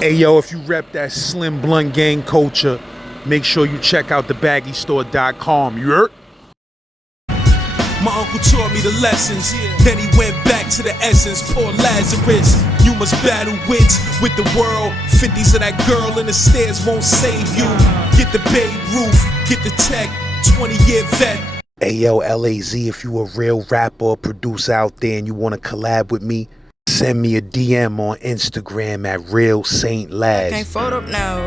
Hey yo, if you rep that slim blunt gang culture, make sure you check out thebaggystore.com. You heard? My uncle taught me the lessons, then he went back to the essence. Poor Lazarus, you must battle wits with the world. 50s of that girl in the stairs won't save you. Get the Babe Ruth, get the tech, 20-year vet. Hey yo, LAZ, if you a real rapper or producer out there and you want to collab with me, send me a DM on Instagram at Real Saint Laz. I can't photo up now,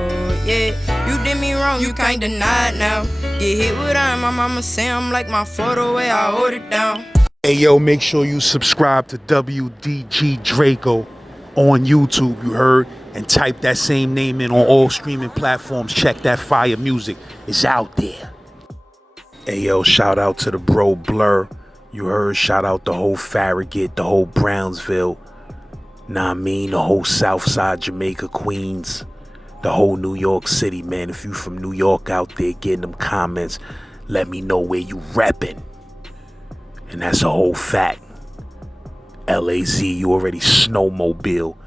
yeah. You did me wrong, you can't deny it now. Get hit with iron, my mama say I'm like my photo way, I hold it down. Hey yo, make sure you subscribe to WDG Draco on YouTube, you heard? And type that same name in on all streaming platforms. Check that fire music. It's out there. Hey yo, shout out to the bro Blurr. You heard? Shout out the whole Farragut, the whole Brownsville. Nah, I mean the whole Southside Jamaica, Queens, the whole New York City, man. If you from New York out there getting them comments, let me know where you reppin'. And that's a whole fact. LAZ, you already snowmobile.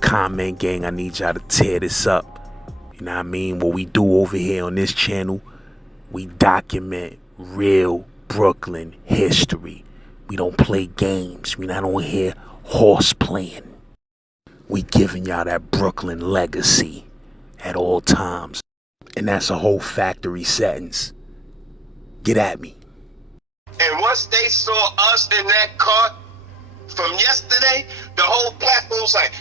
Comment gang, I need y'all to tear this up. You know what I mean? What we do over here on this channel, we document real Brooklyn history. We don't play games. We not on here horse playing. We giving y'all that Brooklyn legacy at all times. And that's a whole factory sentence. Get at me. And once they saw us in that car from yesterday, the whole platform was like,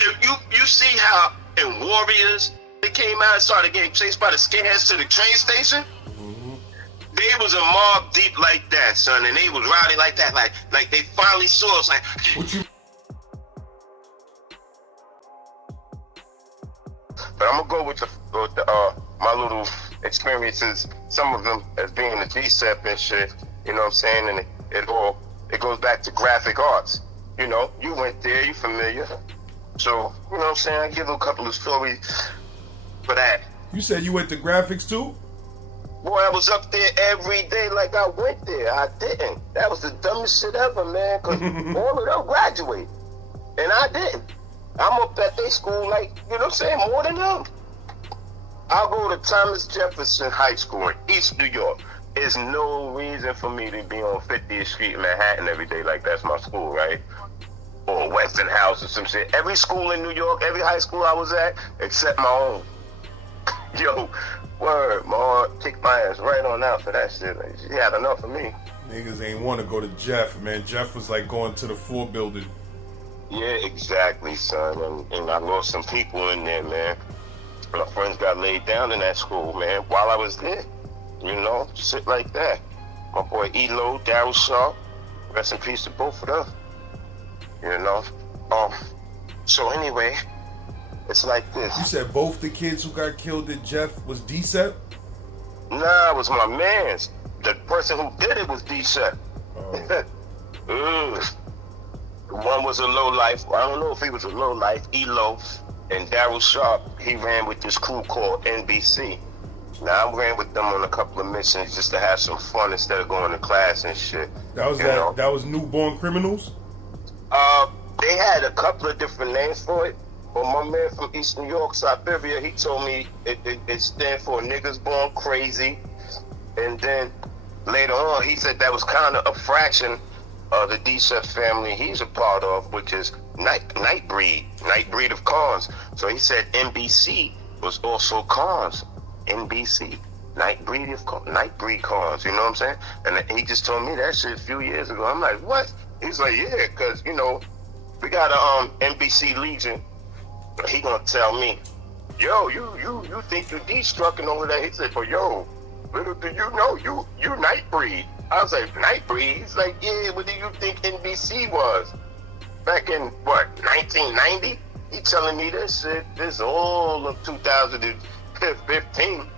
if you see how in Warriors, they came out and started getting chased by the skinheads to the train station? They was a mob deep like that, son, and they was rowdy like that, like they finally saw us, like. But I'm gonna go with my little experiences, some of them as being a Decep and shit. You know what I'm saying? And it goes back to graphic arts. You know, you went there, you familiar. So you know what I'm saying? I give a couple of stories for that. You said you went to graphics too? Boy, I was up there every day like I went there. I didn't. That was the dumbest shit ever, man, because all of them graduated. And I didn't. I'm up at their school like, you know what I'm saying, more than them. I'll go to Thomas Jefferson High School in East New York. There's no reason for me to be on 50th Street in Manhattan every day like that's my school, right? Or Weston House or some shit. Every school in New York, every high school I was at, except my own. Yo, word, my aunt kicked my ass right on out for that shit. Like, she had enough of me. Niggas ain't want to go to Jeff, man. Jeff was like going to the 4 building. Yeah, exactly, son. And I lost some people in there, man. My friends got laid down in that school, man, while I was there. You know, shit like that. My boy Elo, Daryl Shaw, rest in peace to both of them. You know? So anyway, it's like this. You said both the kids who got killed at Jeff was Decep? Nah, it was my man's. The person who did it was Decep. One was a lowlife. I don't know if he was a lowlife. Elo and Daryl Sharp, he ran with this crew called NBC. Now I ran with them on a couple of missions just to have some fun instead of going to class and shit. That was Newborn Criminals? They had a couple of different names for it. But my man from East New York, Siberia, he told me it stands for Niggas Born Crazy. And then later on, he said that was kind of a fraction of the Decep family he's a part of, which is Nightbreed of Cons. So he said NBC was also Cons. NBC, Nightbreed Cons, you know what I'm saying? And he just told me that shit a few years ago. I'm like, what? He's like, yeah, because, you know, we got a NBC Legion. He gonna tell me, yo, you think you D-struck and all of that. He said, but yo, little do you know, you Nightbreed. I was like, Nightbreed? He's like, yeah, what do you think NBC was? Back in, what, 1990? He telling me this shit, this all of 2015.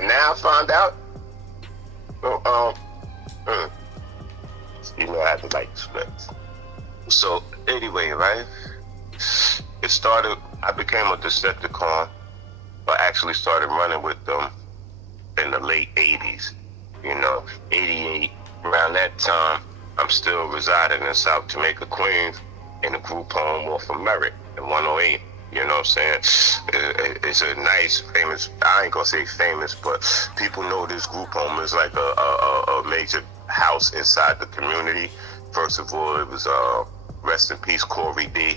Now I found out. You know, I had to like scripts. So, anyway, right? It started, I became a Decepticon, but actually started running with them in the late 80s. You know, 88, around that time, I'm still residing in South Jamaica, Queens. in a group home off of Merritt in 108. You know what I'm saying? It's a nice, famous, I ain't gonna say famous, but people know this group home is like a major house inside the community. First of all, it was, rest in peace, Corey D,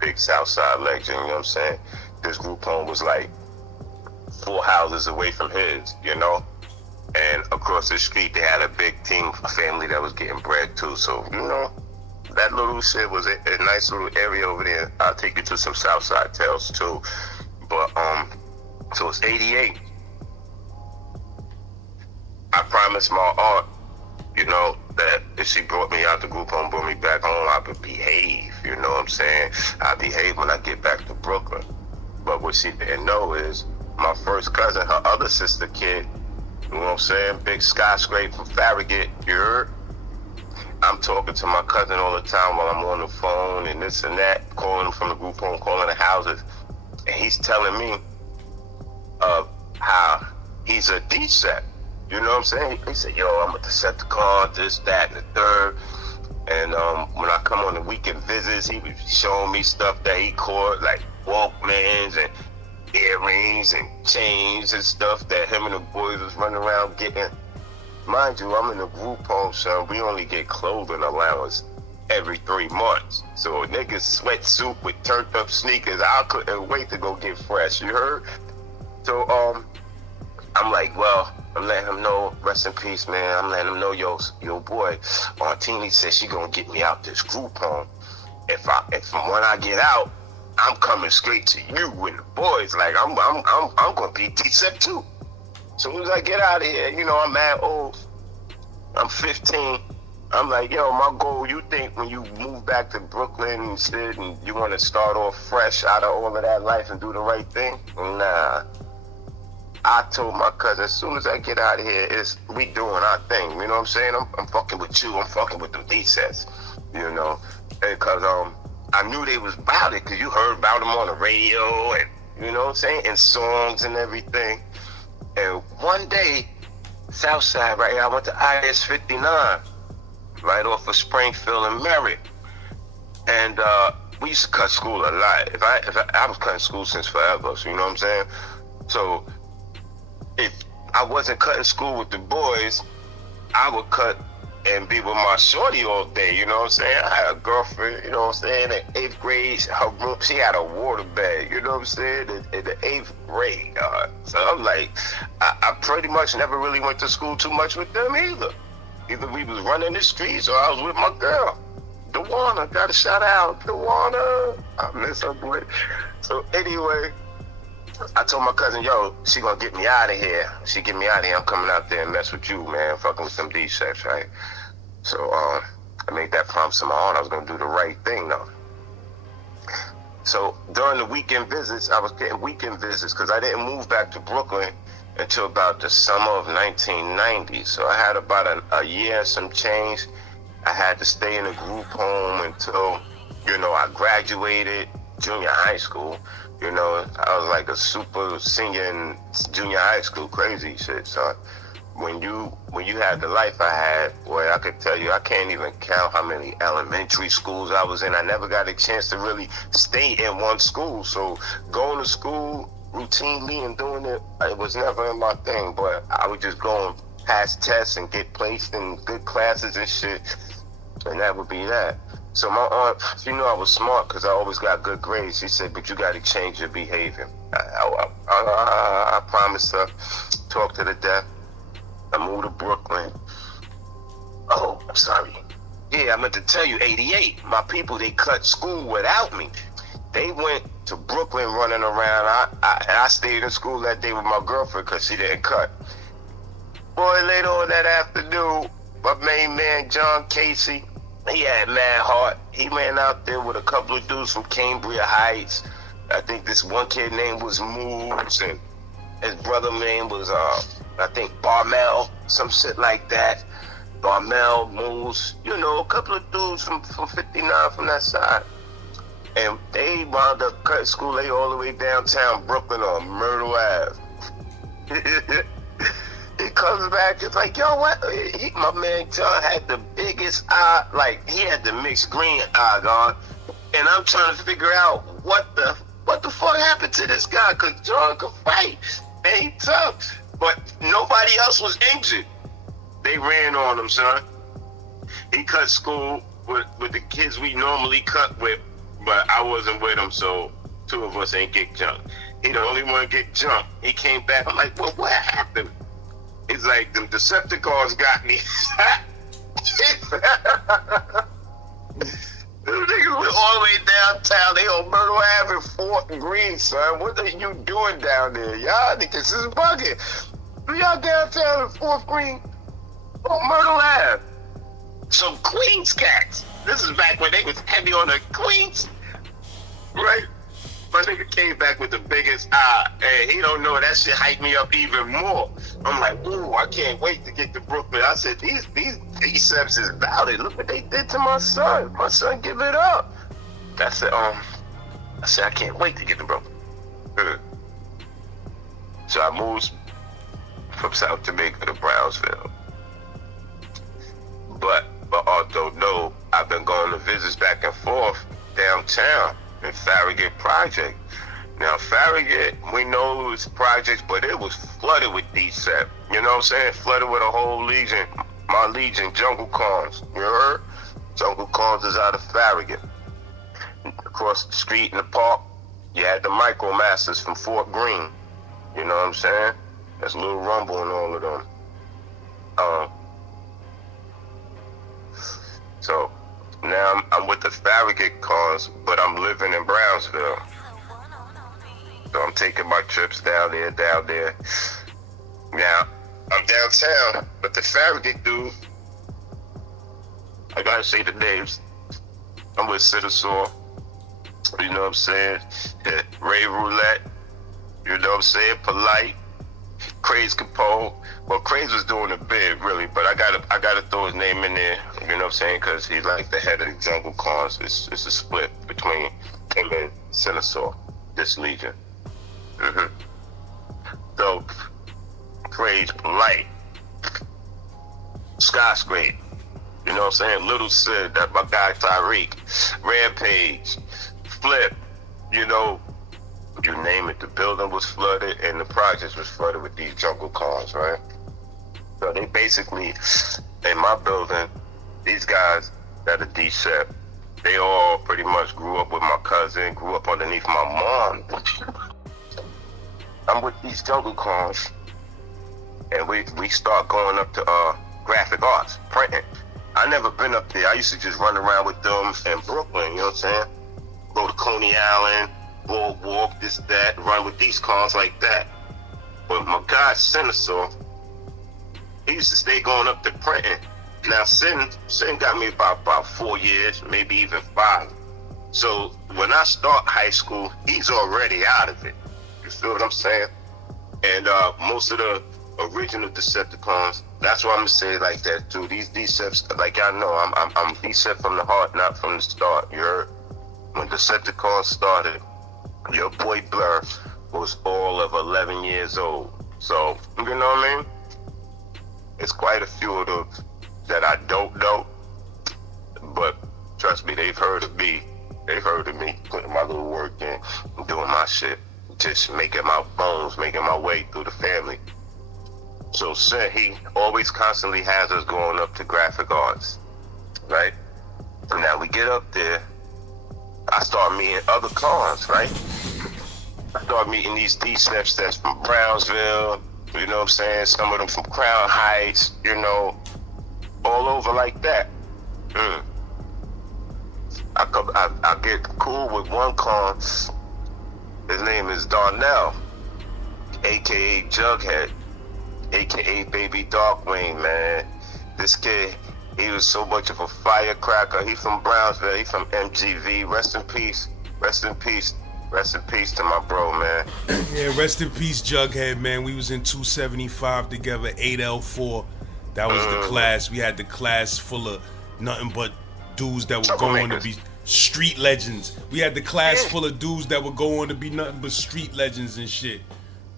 big Southside legend, you know what I'm saying? This group home was like 4 houses away from his, you know? And across the street, they had a big team, a family that was getting bread too. So, you know, that little shit was a nice little area over there. I'll take you to some Southside tales too. But, so it's 88. I promised my aunt, you know, that if she brought me out the group home, brought me back home, I would behave, you know what I'm saying? I behave when I get back to Brooklyn. But what she didn't know is my first cousin, her other sister kid, you know what I'm saying? Big skyscraper from Farragut, you heard? I'm talking to my cousin all the time while I'm on the phone and this and that, calling him from the group home, calling the houses. And he's telling me how he's a Decept. You know what I'm saying? He said, yo, I'm a Decepticon, this, that, and the third. And when I come on the weekend visits, he was showing me stuff that he caught, like Walkmans and earrings and chains and stuff that him and the boys was running around getting. Mind you, I'm in a group home, son. We only get clothing allowance every 3 months. So a nigga's sweatsuit with turned up sneakers, I couldn't wait to go get fresh, you heard? So I'm like, well, I'm letting him know, rest in peace, man. I'm letting him know, yo boy, Martini said she gonna get me out this group home. If when I get out, I'm coming straight to you and the boys. Like I'm gonna be Decept too. Soon as I get out of here, you know, I'm mad old. I'm 15. I'm like, yo, my goal, you think when you move back to Brooklyn and shit and you want to start off fresh out of all of that life and do the right thing? Nah. I told my cousin, as soon as I get out of here, we doing our thing. You know what I'm saying? I'm fucking with you. I'm fucking with them D-sets, you know? Because I knew they was about it, because you heard about them on the radio and, you know what I'm saying, in songs and everything. And one day, Southside, right here, I went to IS 59, right off of Springfield and Merritt. And we used to cut school a lot. I was cutting school since forever, so you know what I'm saying? So if I wasn't cutting school with the boys, I would cut and be with my shorty all day, you know what I'm saying? I had a girlfriend, you know what I'm saying? In 8th grade, her room, she had a water bag, you know what I'm saying? In the 8th grade, so I'm like, I pretty much never really went to school too much with them either. Either we was running the streets or I was with my girl, Dewana. Gotta shout out, Dewana. I miss her, boy. So anyway, I told my cousin, yo, she gonna get me out of here. She get me out of here, I'm coming out there and mess with you, man. Fucking with some D-sets, right? So I made that promise to my aunt. I was gonna do the right thing, though. So during the weekend visits, I was getting weekend visits because I didn't move back to Brooklyn until about the summer of 1990. So I had about a year and some change. I had to stay in a group home until, you know, I graduated junior high school. You know, I was like a super senior in junior high school, crazy shit, son. When you had the life I had, boy, I could tell you, I can't even count how many elementary schools I was in. I never got a chance to really stay in one school. So going to school routinely and doing it was never in my thing. But I would just go and pass tests and get placed in good classes and shit. And that would be that. So my aunt, she knew I was smart because I always got good grades. She said, but you got to change your behavior. I promised her, talk to the death. I moved to Brooklyn. Oh, I'm sorry. Yeah, I meant to tell you, 88, my people, they cut school without me. They went to Brooklyn running around. I stayed in school that day with my girlfriend because she didn't cut. Boy, later on that afternoon, my main man, John Casey, he had mad heart. He ran out there with a couple of dudes from Cambria Heights. I think this one kid name was Moose, and his brother name was, I think, Barmel, some shit like that. Barmel, Moose, you know, a couple of dudes from 59 from that side. And they wound up cutting school. They all the way downtown Brooklyn on Myrtle Ave. He comes back, it's like, yo, what? My man John had the biggest eye, like, he had the mixed green eye, God. and I'm trying to figure out what the fuck happened to this guy, cause John could fight and he tough, but nobody else was injured. They ran on him, son. He cut school with the kids we normally cut with, but I wasn't with him, so two of us ain't get jumped. He the only one get jumped. He came back. I'm like, well, what happened? He's like, the Decepticons got me. Them niggas went all the way downtown. They on Myrtle Ave and 4th and Green, son. What are you doing down there? Y'all niggas is bugging. Y'all downtown in 4th Green on Myrtle Ave. Some Queens cats. This is back when they was heavy on the Queens. Right? My nigga came back with the biggest eye. And he don't know, that shit hyped me up even more. I'm like, ooh, I can't wait to get to Brooklyn. I said, these Deceps is valid. Look what they did to my son. My son give it up. I said, I can't wait to get to Brooklyn. So I moved from South Jamaica to Brownsville. But although no, I've been going to visits back and forth downtown in Farragut Project. Now Farragut, we know it was projects, but it was flooded with Decep. You know what I'm saying? Flooded with a whole legion. My legion, Jungle Cons. You heard? Jungle Cons is out of Farragut. Across the street in the park, you had the Micro Masters from Fort Greene. You know what I'm saying? There's a little rumble in all of them. So now I'm with the Farragut Cons, but I'm living in Brownsville. So I'm taking my trips down there. Now, I'm downtown, but the Farragut dude, I gotta say the names. I'm with Citisaur, you know what I'm saying? Ray Roulette, you know what I'm saying? Polite, Craze Capone. Well, Craze was doing a bid, really, but I gotta throw his name in there, you know what I'm saying? Because he's like the head of the Jungle Cons. It's a split between him and Citisaur, this legion. So, Craze, Polite, Skyscraper, you know what I'm saying? Little Sid, that's my guy Tyreek, Rampage, Flip, you know, you name it. The building was flooded and the projects was flooded with these Jungle Cons, right? So they basically, in my building, these guys that are Decep, they all pretty much grew up with my cousin, grew up underneath my mom. I'm with these Jungle Cons, and we start going up to graphic arts, printing. I never been up there. I used to just run around with them in Brooklyn, you know what I'm saying? Go to Coney Island, walk, this, that, run with these cons like that. But my guy, Citisaur, he used to stay going up to printing. Now, Sin got me about 4 years, maybe even 5. So when I start high school, he's already out of it. You feel what I'm saying? And most of the original Decepticons, that's why I'm gonna say it like that too. These Deceps, like y'all know, I'm Decep from the heart, not from the start. You heard? When Decepticons started, your boy Blurr was all of 11 years old. So, you know what I mean? It's quite a few of them that I don't know, but trust me, they've heard of me. They've heard of me putting my little work in, doing my shit, just making my bones, making my way through the family. So he always constantly has us going up to graphic arts, right? Now we get up there, I start meeting other cons, right? I start meeting these Deceps that's from Brownsville, you know what I'm saying? Some of them from Crown Heights, you know, all over like that. I get cool with one con. His name is Darnell, aka Jughead, aka Baby Darkwing, man. This kid, he was so much of a firecracker. He from Brownsville, he from MGV. Rest in peace. Rest in peace. Rest in peace to my bro, man. Yeah, rest in peace, Jughead, man. We was in 275 together, 8L4. That was the class. We had the class full of nothing but dudes that were going to be street legends. We had the class full of dudes that were going to be nothing but street legends and shit.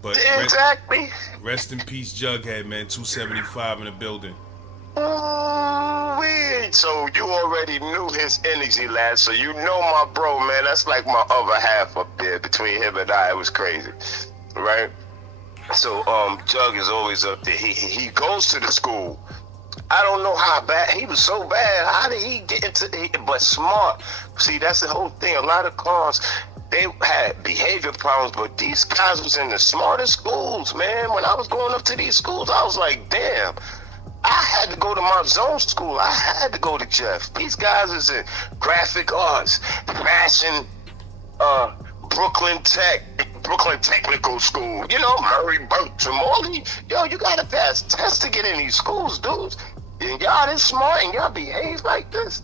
But exactly. Rest in peace, Jughead, man. 275 in the building. Ooh, wee. So you already knew his energy, lad. So you know my bro, man. That's like my other half up there. Between him and I, it was crazy, right? So Jug is always up there. He goes to the school. I don't know how bad he was. So bad. How did he get into? But smart. See, that's the whole thing. A lot of cons, they had behavior problems, but these guys was in the smartest schools, man. When I was going up to these schools, I was like, damn. I had to go to my zone school. I had to go to Jeff. These guys is in graphic arts, fashion, Brooklyn Technical School. You know, Murray, Bertram, all these. Yo, you gotta pass tests to get in these schools, dudes. And y'all this smart and y'all behave like this.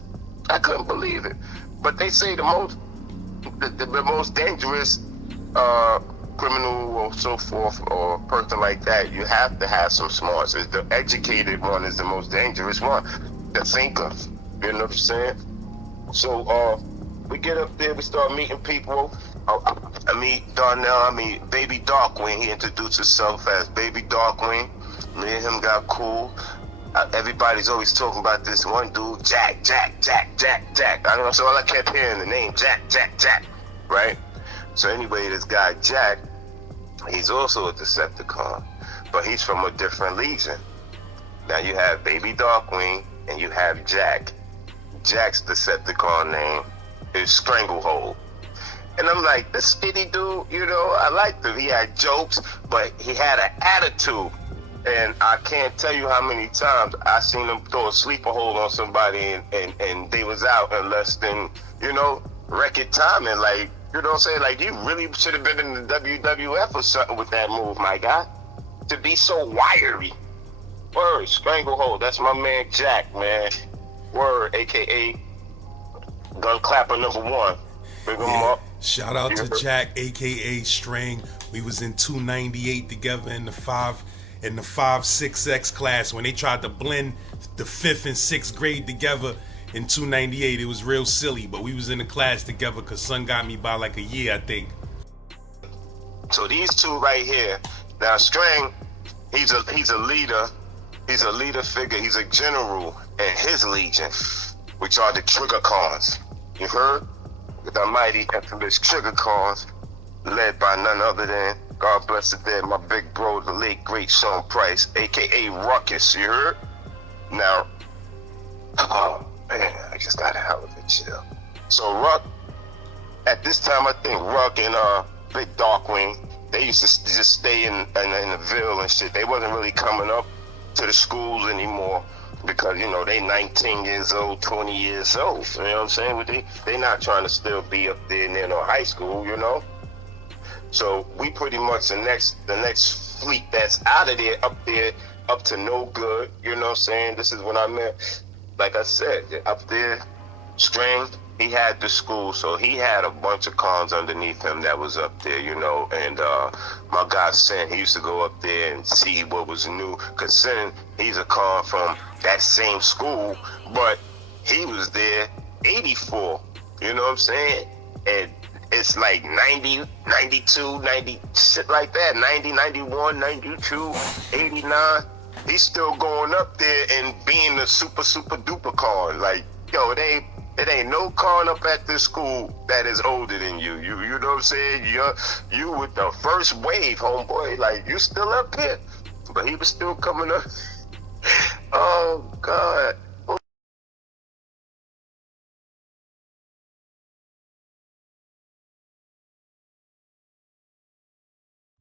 I couldn't believe it. But they say the most dangerous criminal or so forth or person like that, you have to have some smarts. The educated one is the most dangerous one. The thinker. You know what I'm saying? So we get up there, we start meeting people. I meet Darnell, Baby Darkwing. He introduced himself as Baby Darkwing. Me and him got cool. Everybody's always talking about this one dude, Jack. I don't know, so all I kept hearing the name, Jack, right? So anyway, this guy, Jack, he's also a Decepticon, but he's from a different legion. Now you have Baby Darkwing and you have Jack. Jack's Decepticon name is Stranglehold. And I'm like, this skinny dude, you know, I liked him. He had jokes, but he had an attitude. And I can't tell you how many times I seen him throw a sleeper hold on somebody and they was out in less than, you know, record timing. Like, you know what I'm saying? Like, you really should have been in the WWF or something with that move, my guy. To be so wiry. Word, Stranglehold. That's my man Jack, man. Word, a.k.a. Gun Clapper #1. Big him up. Shout out to Jack, a.k.a. Strang. We was in 298 together in the 5-6X class when they tried to blend the 5th and 6th grade together in 298. It was real silly, but we was in the class together because son got me by like a year, I think. So these two right here. Now Strang, he's a leader. He's a leader figure. He's a general in his legion, which are the Trigger Cons. You heard? The mighty infamous Trigger Cons, led by none other than, God bless the dead, my big bro, the late great Sean Price, aka Ruckus. You heard? Now, oh man, I just got a hell of a chill. So Ruck, at this time, I think Ruck and Big Darkwing, they used to just stay in the Ville and shit. They wasn't really coming up to the schools anymore because, you know, they 19 years old, 20 years old. You know what I'm saying? They not trying to still be up there in high school, you know? So we pretty much the next fleet that's out of there, up to no good. You know what I'm saying? This is when I met, like I said, up there, String, he had the school, so he had a bunch of cons underneath him that was up there, you know. And my guy Sin, he used to go up there and see what was new. Cause Sin, he's a con from that same school, but he was there 84. You know what I'm saying? And it's like 90, 92, 90, shit like that. 90, 91, 92, 89. He's still going up there and being the super duper con. Like, yo, it ain't no con up at this school that is older than you. You know what I'm saying? You with the first wave, homeboy. Like, you still up here. But he was still coming up. Oh, God.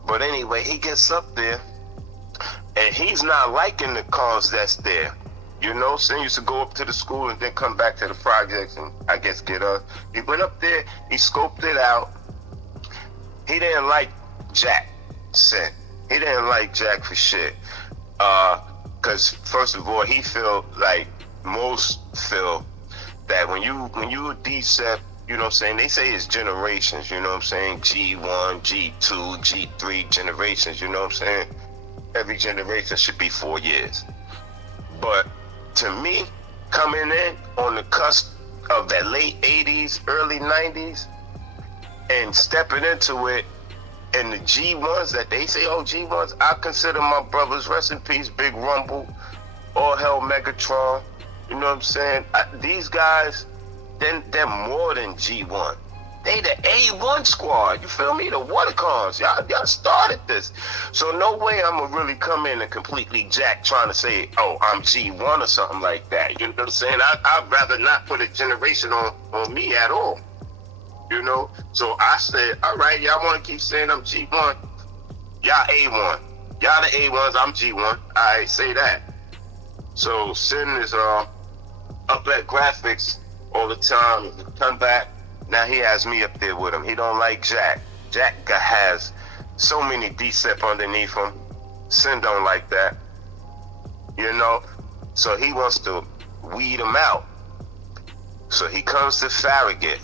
But anyway, he gets up there, and he's not liking the cons that's there. You know, Sin used to go up to the school and then come back to the projects and I guess get us. He went up there, he scoped it out. He didn't like Jack, Sin. He didn't like Jack for shit. Cause first of all, he felt like most feel that when you a Decept, you know what I'm saying? They say it's generations, you know what I'm saying? G1, G2, G3 generations, you know what I'm saying? Every generation should be 4 years. But to me, coming in on the cusp of that late 80s, early 90s, and stepping into it, and the G1s that they say, oh, G1s, I consider my brothers, rest in peace, Big Rumble, all hell Megatron, You know what I'm saying? These guys, they're more than G1. They the A1 squad. You feel me? The Watercons. Y'all started this. So no way I'm gonna really come in and completely jack trying to say, oh, I'm G1 or something like that. You know what I'm saying? I'd rather not put a generation on me at all. You know? So I said, all right, y'all want to keep saying I'm G1. Y'all A1. Y'all the A1s, I'm G1. I say that. So Sin is up at graphics all the time. Come back. Now he has me up there with him. He don't like Jack. Jack has so many Decep underneath him. Sin don't like that. You know? So he wants to weed him out. So he comes to Farragut.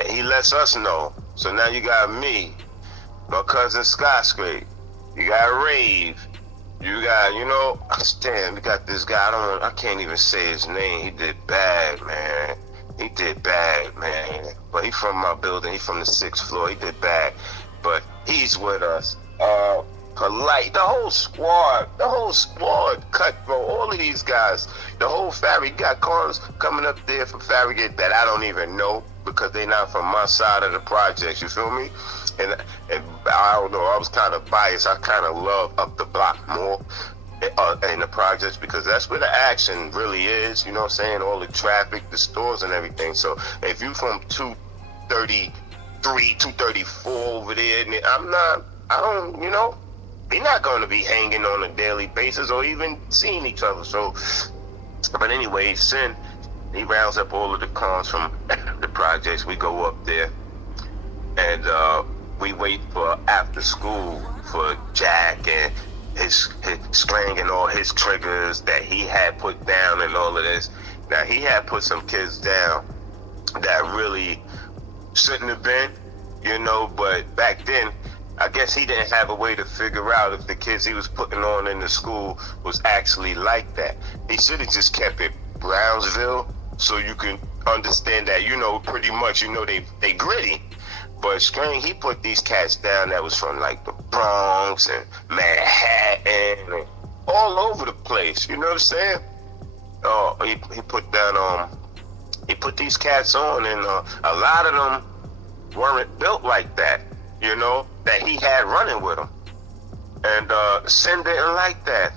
And he lets us know. So now you got me, my cousin Skyscrape. You got Rave. You got, you know, damn, we got this guy. I can't even say his name. He did bad, man. He did bad, man. But he from my building. He from the 6th floor. He did bad. But he's with us. Polite. The whole squad. Cutthroat. All of these guys. The whole Farragut. Got cars coming up there for Farragut that I don't even know because they not from my side of the projects. You feel me? And I don't know. I was kind of biased. I kind of love Up the Block more. In the projects because that's where the action really is, you know what I'm saying? All the traffic, the stores and everything. So if you from 233, 234 over there, you know, we're not going to be hanging on a daily basis or even seeing each other. So, but anyway, Sin, he rounds up all of the cons from the projects. We go up there and we wait for after school for Jack and his string and all his triggers that he had put down and all of this. Now he had put some kids down that really shouldn't have been, you know, but back then I guess he didn't have a way to figure out if the kids he was putting on in the school was actually like that. He should have just kept it Brownsville so you can understand that, you know, pretty much, you know, they gritty. But String, he put these cats down that was from like the Bronx and Manhattan and all over the place. You know what I'm saying? Oh, he put down he put these cats on, and a lot of them weren't built like that. You know, that he had running with him, and Sin didn't like that.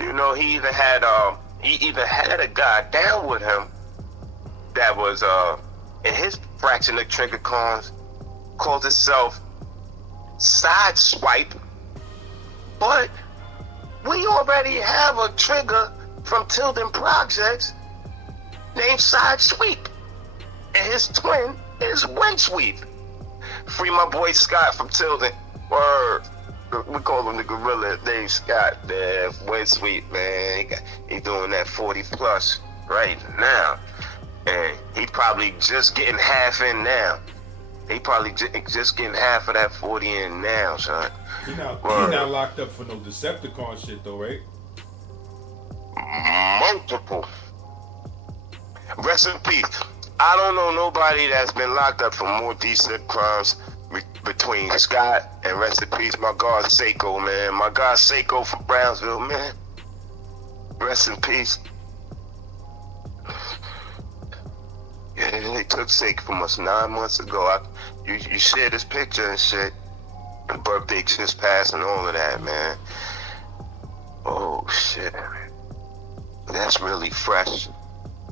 You know, he either had a guy down with him that was in his fraction of trigger cons calls itself Sideswipe, but we already have a trigger from Tilden Projects named Sidesweep, and his twin is Windsweep. Free my boy Scott from Tilden. Word. We call him the gorilla. His name's Scott, man. Windsweep, man. He doing that 40 plus right now. And he probably just getting half in now. He probably just getting half of that 40 in now, son. He not locked up for no Decepticon shit though, right? Multiple. Rest in peace. I don't know nobody that's been locked up for more decent crimes between Scott and rest in peace, my God Seiko, man. My God Seiko from Brownsville, man. Rest in peace. Yeah, they took Seiko from us 9 months ago. You shared this picture and shit. The birthday just passed and all of that, man. Oh, shit. That's really fresh,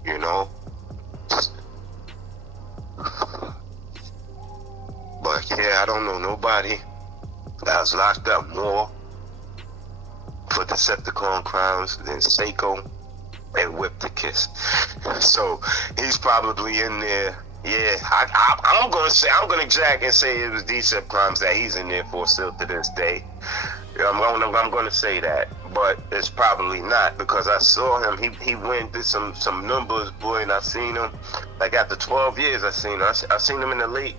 you know? But yeah, I don't know nobody that was locked up more for Decepticon crimes than Seiko and Whip the Kiss. So he's probably in there. Yeah, I'm gonna jack and say it was Decep crimes that he's in there for still to this day. I'm gonna say that, but it's probably not because I saw him. He went did some numbers, boy, and I seen him. Like after 12 years, I seen him in the late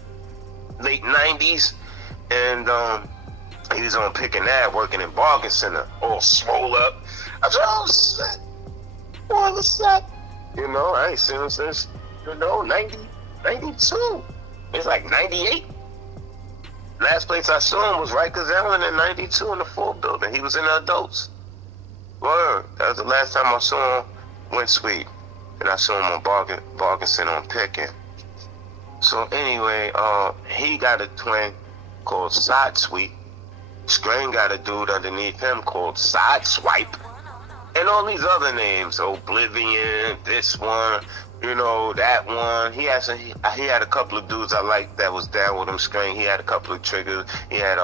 90s, and he was on Pick and Ad working in Bargain Center, all swole up. I said, oh shit, boy, what's up? You know, I ain't seen him since 92. It's like 98. Last place I saw him was Rikers Island in 92 in the 4th building. He was in the adults. Word. That was the last time I saw him went sweet. And I saw him on Bargainson on Picking. So anyway, he got a twin called Side Sweet. Strain got a dude underneath him called Side Swipe. And all these other names, Oblivion, this one, you know, that one. He had a couple of dudes I liked that was down with him. Strain. He had a couple of triggers. He had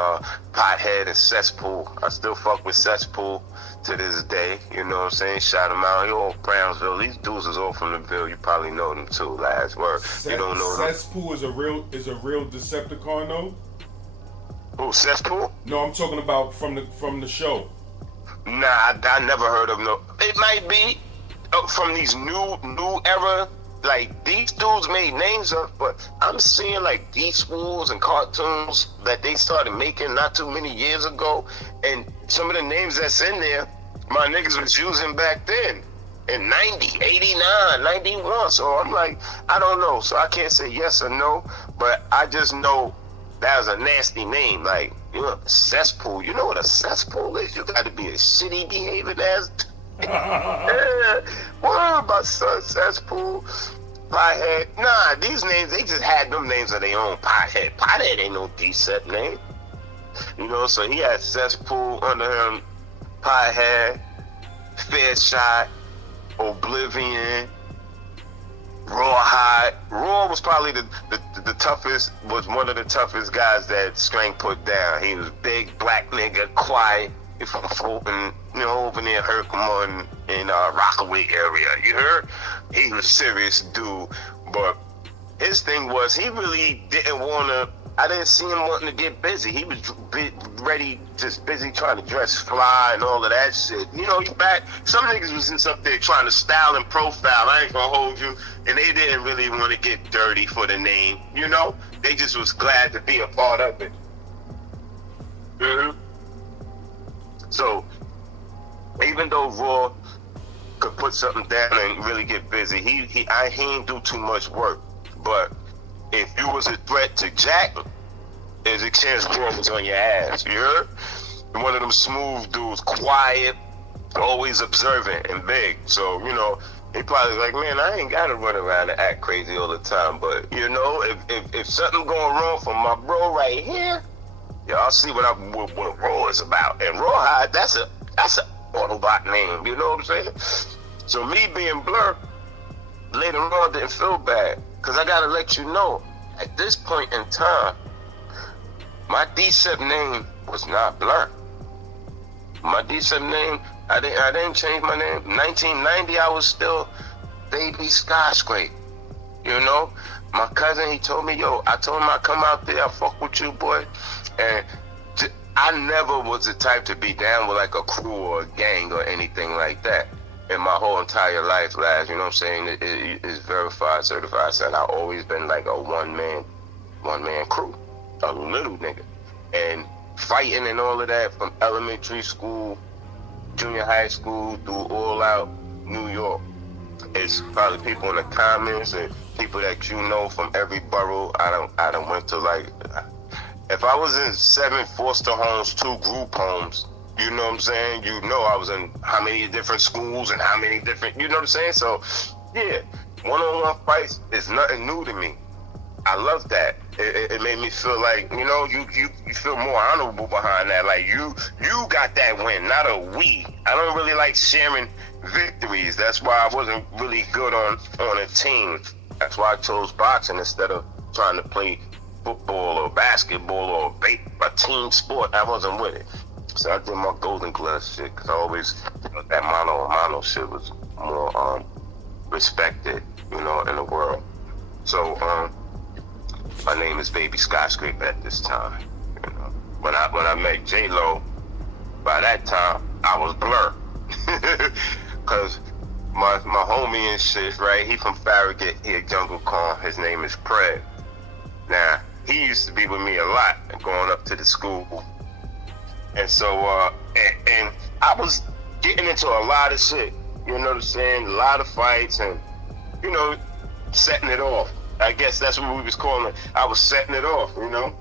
Pothead and Cesspool. I still fuck with Cesspool to this day. You know what I'm saying? Shout him out. He all Brownsville. These dudes is all from the Ville. You probably know them too. Last word. You don't know them. Cesspool is a real Decepticon though. Who, Cesspool? No, I'm talking about from the show. Nah, I never heard of no. It might be from these new era. Like, these dudes made names up, but I'm seeing like Beast Wars and cartoons that they started making not too many years ago, and some of the names that's in there, my niggas was using back then in 90, 89, 91. So I'm like, I don't know. So I can't say yes or no, but I just know that was a nasty name. Like, you know, cesspool. You know what a cesspool is? You got to be a shitty behaving ass. Yeah. What about son, cesspool? Pothead. Nah, these names, they just had them names of their own. Pothead. Pothead ain't no decent name. You know, so he had cesspool under him, Pothead, Fair Shot, Oblivion, Rawhide. Raw was probably the toughest, was one of the toughest guys that Strang put down. He was big, black nigga, quiet. He from Fulton, you know, over near Herkimer in Rockaway area. You heard? He was a serious dude. But his thing was, he really didn't want to, I didn't see him wanting to get busy. He was ready, just busy trying to dress fly and all of that shit. You know, some niggas was just up there trying to style and profile. I ain't gonna hold you. And they didn't really want to get dirty for the name. You know? They just was glad to be a part of it. Mm-hmm. So, even though Raw could put something down and really get busy, he ain't do too much work. But if you was a threat to Jack, there's a chance Raw was on your ass. You heard? One of them smooth dudes, quiet, always observant and big. So, you know, he probably like, man, I ain't gotta run around and act crazy all the time. But, you know, if something going wrong for my bro right here, y'all see what Raw is about. And Rawhide, that's a Autobot name, you know what I'm saying? So me being Blurr, later on didn't feel bad. Cause I gotta let you know, at this point in time, my D7 name was not Blurr. My D7 name, I didn't change my name. 1990, I was still Baby Skyscrape. You know? My cousin, he told me, I told him I'd come out there, I'll fuck with you, boy. And I never was the type to be down with like a crew or a gang or anything like that in my whole entire life, lads. You know what I'm saying? It is verified, certified. Said I've always been like a one man crew, a little nigga. And fighting and all of that from elementary school, junior high school, through all out New York. It's probably people in the comments and people that you know from every borough. I done went to like, if I was in 7 foster homes, 2 group homes, you know what I'm saying? You know I was in how many different schools and how many different, you know what I'm saying? So, yeah, one-on-one fights is nothing new to me. I love that. It made me feel like, you know, you feel more honorable behind that. Like, you got that win, not a we. I don't really like sharing victories. That's why I wasn't really good on a team. That's why I chose boxing instead of trying to play football or basketball or a team sport. I wasn't with it. So I did my Golden Glove shit because I always thought that mano shit was more respected, you know, in the world. So my name is Baby Skyscraper at this time. You know, when I met J-Lo, by that time I was Blurr, cause my homie and shit, right? He from Farragut, he a Jungle Con. His name is Pred. Now he used to be with me a lot going up to the school, and so and I was getting into a lot of shit. You know what I'm saying? A lot of fights and, you know, setting it off. I guess that's what we was calling it. I was setting it off, you know?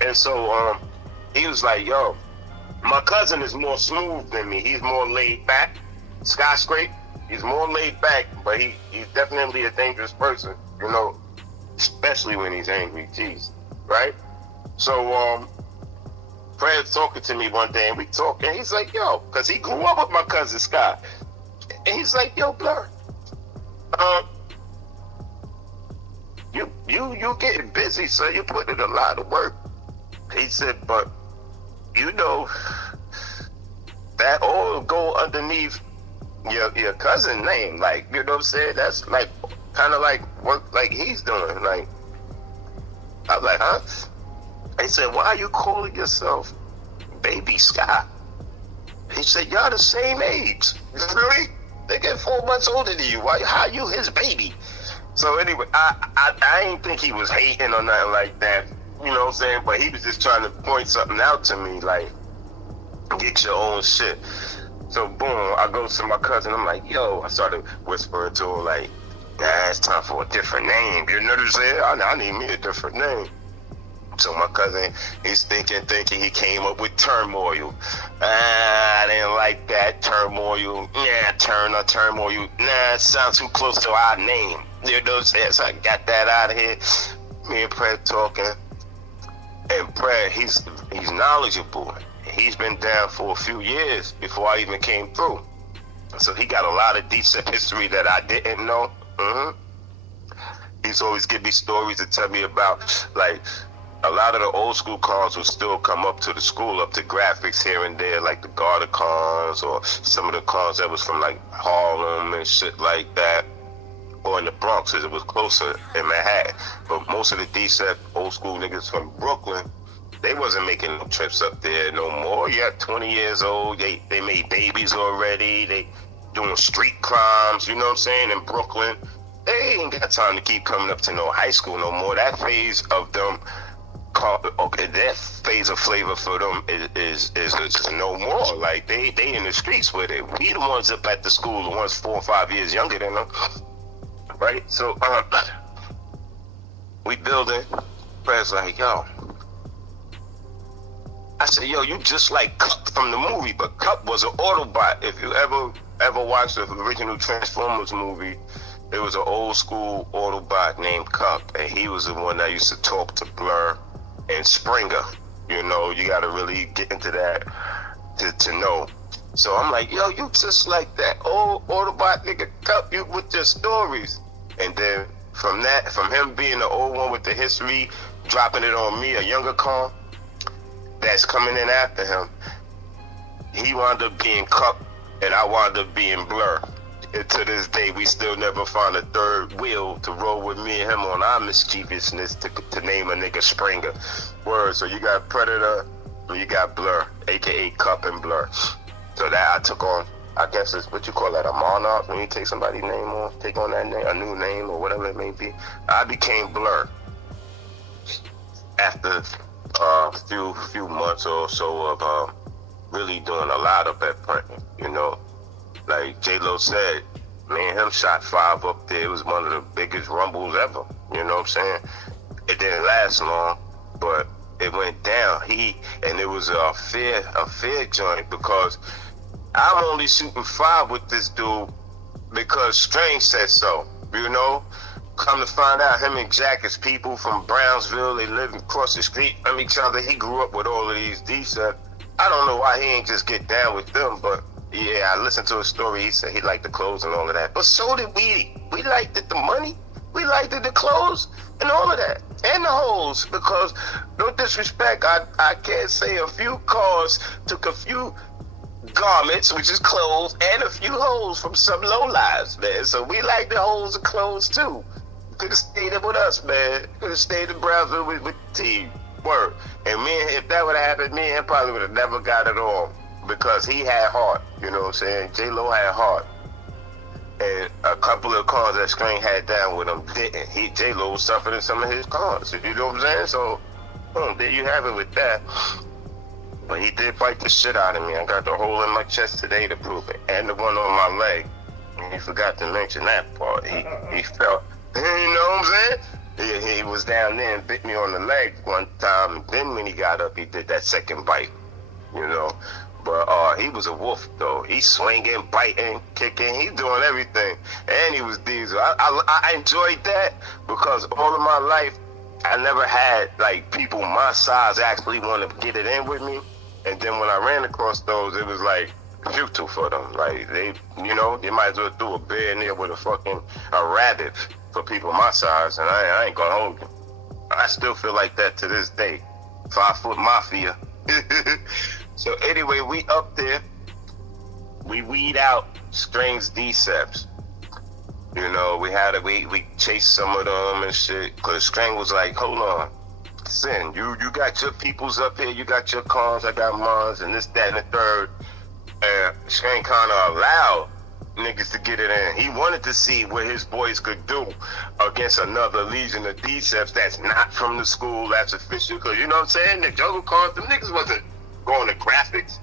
And so he was like, yo, my cousin is more smooth than me. He's more laid back. Skyscrape, he's more laid back, but he's definitely a dangerous person, you know, especially when he's angry. Jeez, right? So, Fred's talking to me one day, and we talk, and he's like, yo, because he grew up with my cousin Scott. And he's like, yo, Blurr, you getting busy, so you put in a lot of work. He said, but you know, that all go underneath your cousin name, like, you know what I'm saying? That's like kind of like work like he's doing. Like, I was like, huh? He said, why are you calling yourself Baby Scott? He said, y'all the same age. Really? They get 4 months older than you. Why? How you his baby? So anyway, I ain't think he was hating or nothing like that. You know what I'm saying? But he was just trying to point something out to me, like, get your own shit. So boom, I go to my cousin. I'm like, yo, I started whispering to him, like, nah, it's time for a different name. You know what I'm saying? I need me a different name. So my cousin, he's thinking, he came up with Turmoil. I didn't like that, Turmoil. Nah, Turmoil. Nah, it sounds too close to our name. You know what I'm saying? So I got that out of here. Me and Brad talking. And Brad, he's knowledgeable. He's been down for a few years before I even came through. So he got a lot of decent history that I didn't know. He's always give me stories to tell me about, like, a lot of the old school cons will still come up to the school, up to graphics here and there, like the Garter cons or some of the cons that was from like Harlem and shit like that, or in the Bronx, as it was closer in Manhattan. But most of the decent old school niggas from Brooklyn, they wasn't making no trips up there no more. Yeah, 20 years old, they made babies already, they doing street crimes, you know what I'm saying, in Brooklyn. They ain't got time to keep coming up to no high school no more. That phase of them, that phase of flavor for them is no more. Like, they in the streets with it. We the ones up at the school, the ones 4 or 5 years younger than them, right? So we building. Fred's like, yo, I said, yo, you just like Cup from the movie, but Cup was an Autobot. If you ever watched the original Transformers movie, there was an old school Autobot named Cup, and he was the one that used to talk to Blurr and Springer. You know, you gotta really get into that to know. So I'm like, yo, you just like that old Autobot nigga Cup, you with your stories. And then from him being the old one with the history, dropping it on me, a younger con that's coming in after him, he wound up being Cup and I wound up being Blurr. And to this day, we still never found a third wheel to roll with me and him on our mischievousness to name a nigga Springer. Word. So you got Predator, and you got Blurr, aka Cup and Blurr. So that I took on, I guess it's what you call that, a monarch, when you take somebody's name on, take on that name, a new name or whatever it may be. I became Blurr after a few months or so of really doing a lot of that printing, you know. Like J-Lo said, me and him shot 5 up there. It was one of the biggest rumbles ever. You know what I'm saying? It didn't last long, but it went down. And it was a fair joint, because I'm only shooting 5 with this dude because Strange said so. You know? Come to find out, him and Jack is people from Brownsville. They live across the street from each other. He grew up with all of these decent. I don't know why he ain't just get down with them, but yeah, I listened to a story. He said he liked the clothes and all of that. But so did we. We liked the money. We liked the clothes and all of that. And the hoes. Because, no disrespect, I can't say a few cars took a few garments, which is clothes, and a few hoes from some low lives, man. So we like the hoes and clothes too. Could have stayed there with us, man. Could have stayed in Brownsville with the team. Word. And if that would have happened, me and him probably would have never got it on. Because he had heart, you know what I'm saying? J-Lo had heart. And a couple of cons that Screen had down with him didn't. J-Lo was suffering some of his cons, you know what I'm saying? So, there you have it with that. But he did bite the shit out of me. I got the hole in my chest today to prove it. And the one on my leg. And he forgot to mention that part. He felt, you know what I'm saying? He was down there and bit me on the leg one time. And then when he got up, he did that second bite. You know, But he was a wolf though. He swinging, biting, kicking. He doing everything, and he was Diesel. I enjoyed that because all of my life I never had like people my size actually want to get it in with me. And then when I ran across those, it was like futile for them. Like they might as well throw a bear in there with a rabbit for people my size, and I ain't gonna hold them. I still feel like that to this day. 5 foot mafia. So anyway, we up there, we weed out Strange's Decepts. We chased some of them and shit, cause Strange was like, hold on, Sin, you got your peoples up here, you got your cons, I got mines, and this, that, and the third. And Strange kinda allowed niggas to get it in. He wanted to see what his boys could do against another legion of Decepts that's not from the school, that's official, cause you know what I'm saying? The Jungle Cons, them niggas wasn't going to graphics,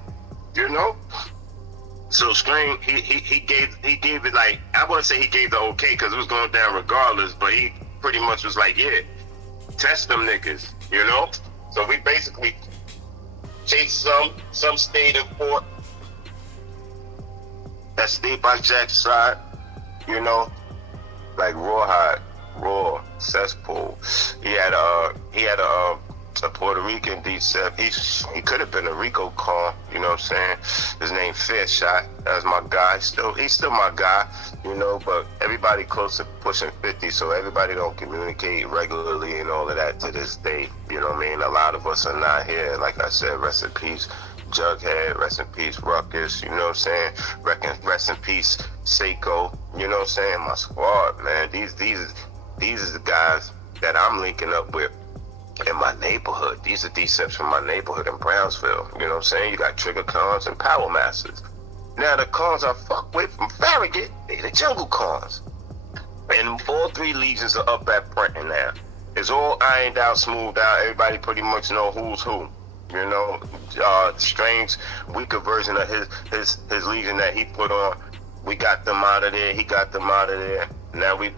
So Strange, he gave it like, I wouldn't say he gave the okay because it was going down regardless, but he pretty much was like, yeah, test them niggas, So we basically chased some stayed in fort that stayed by Jack's side, like Rawhide, Raw, Cesspool. He had a Puerto Rican Decept. He could have been a Rico Con, you know what I'm saying? His name Fair Shot. That was my guy. He's still my guy, but everybody close to pushing 50, so everybody don't communicate regularly and all of that to this day. You know what I mean? A lot of us are not here. Like I said, rest in peace Jughead, rest in peace Ruckus, you know what I'm saying? Rest in peace Seiko, you know what I'm saying? My squad, man. These are the guys that I'm linking up with in my neighborhood. These are Decepts from my neighborhood in Brownsville. You know what I'm saying? You got Trigger Cons and Power Masters. Now the cons I fuck with from Farragut, they the Jungle Cons. And all 3 legions are up at Brenton now. It's all ironed out, smoothed out. Everybody pretty much know who's who. Strange weaker version of his legion that he put on. We got them out of there. He got them out of there. Now we're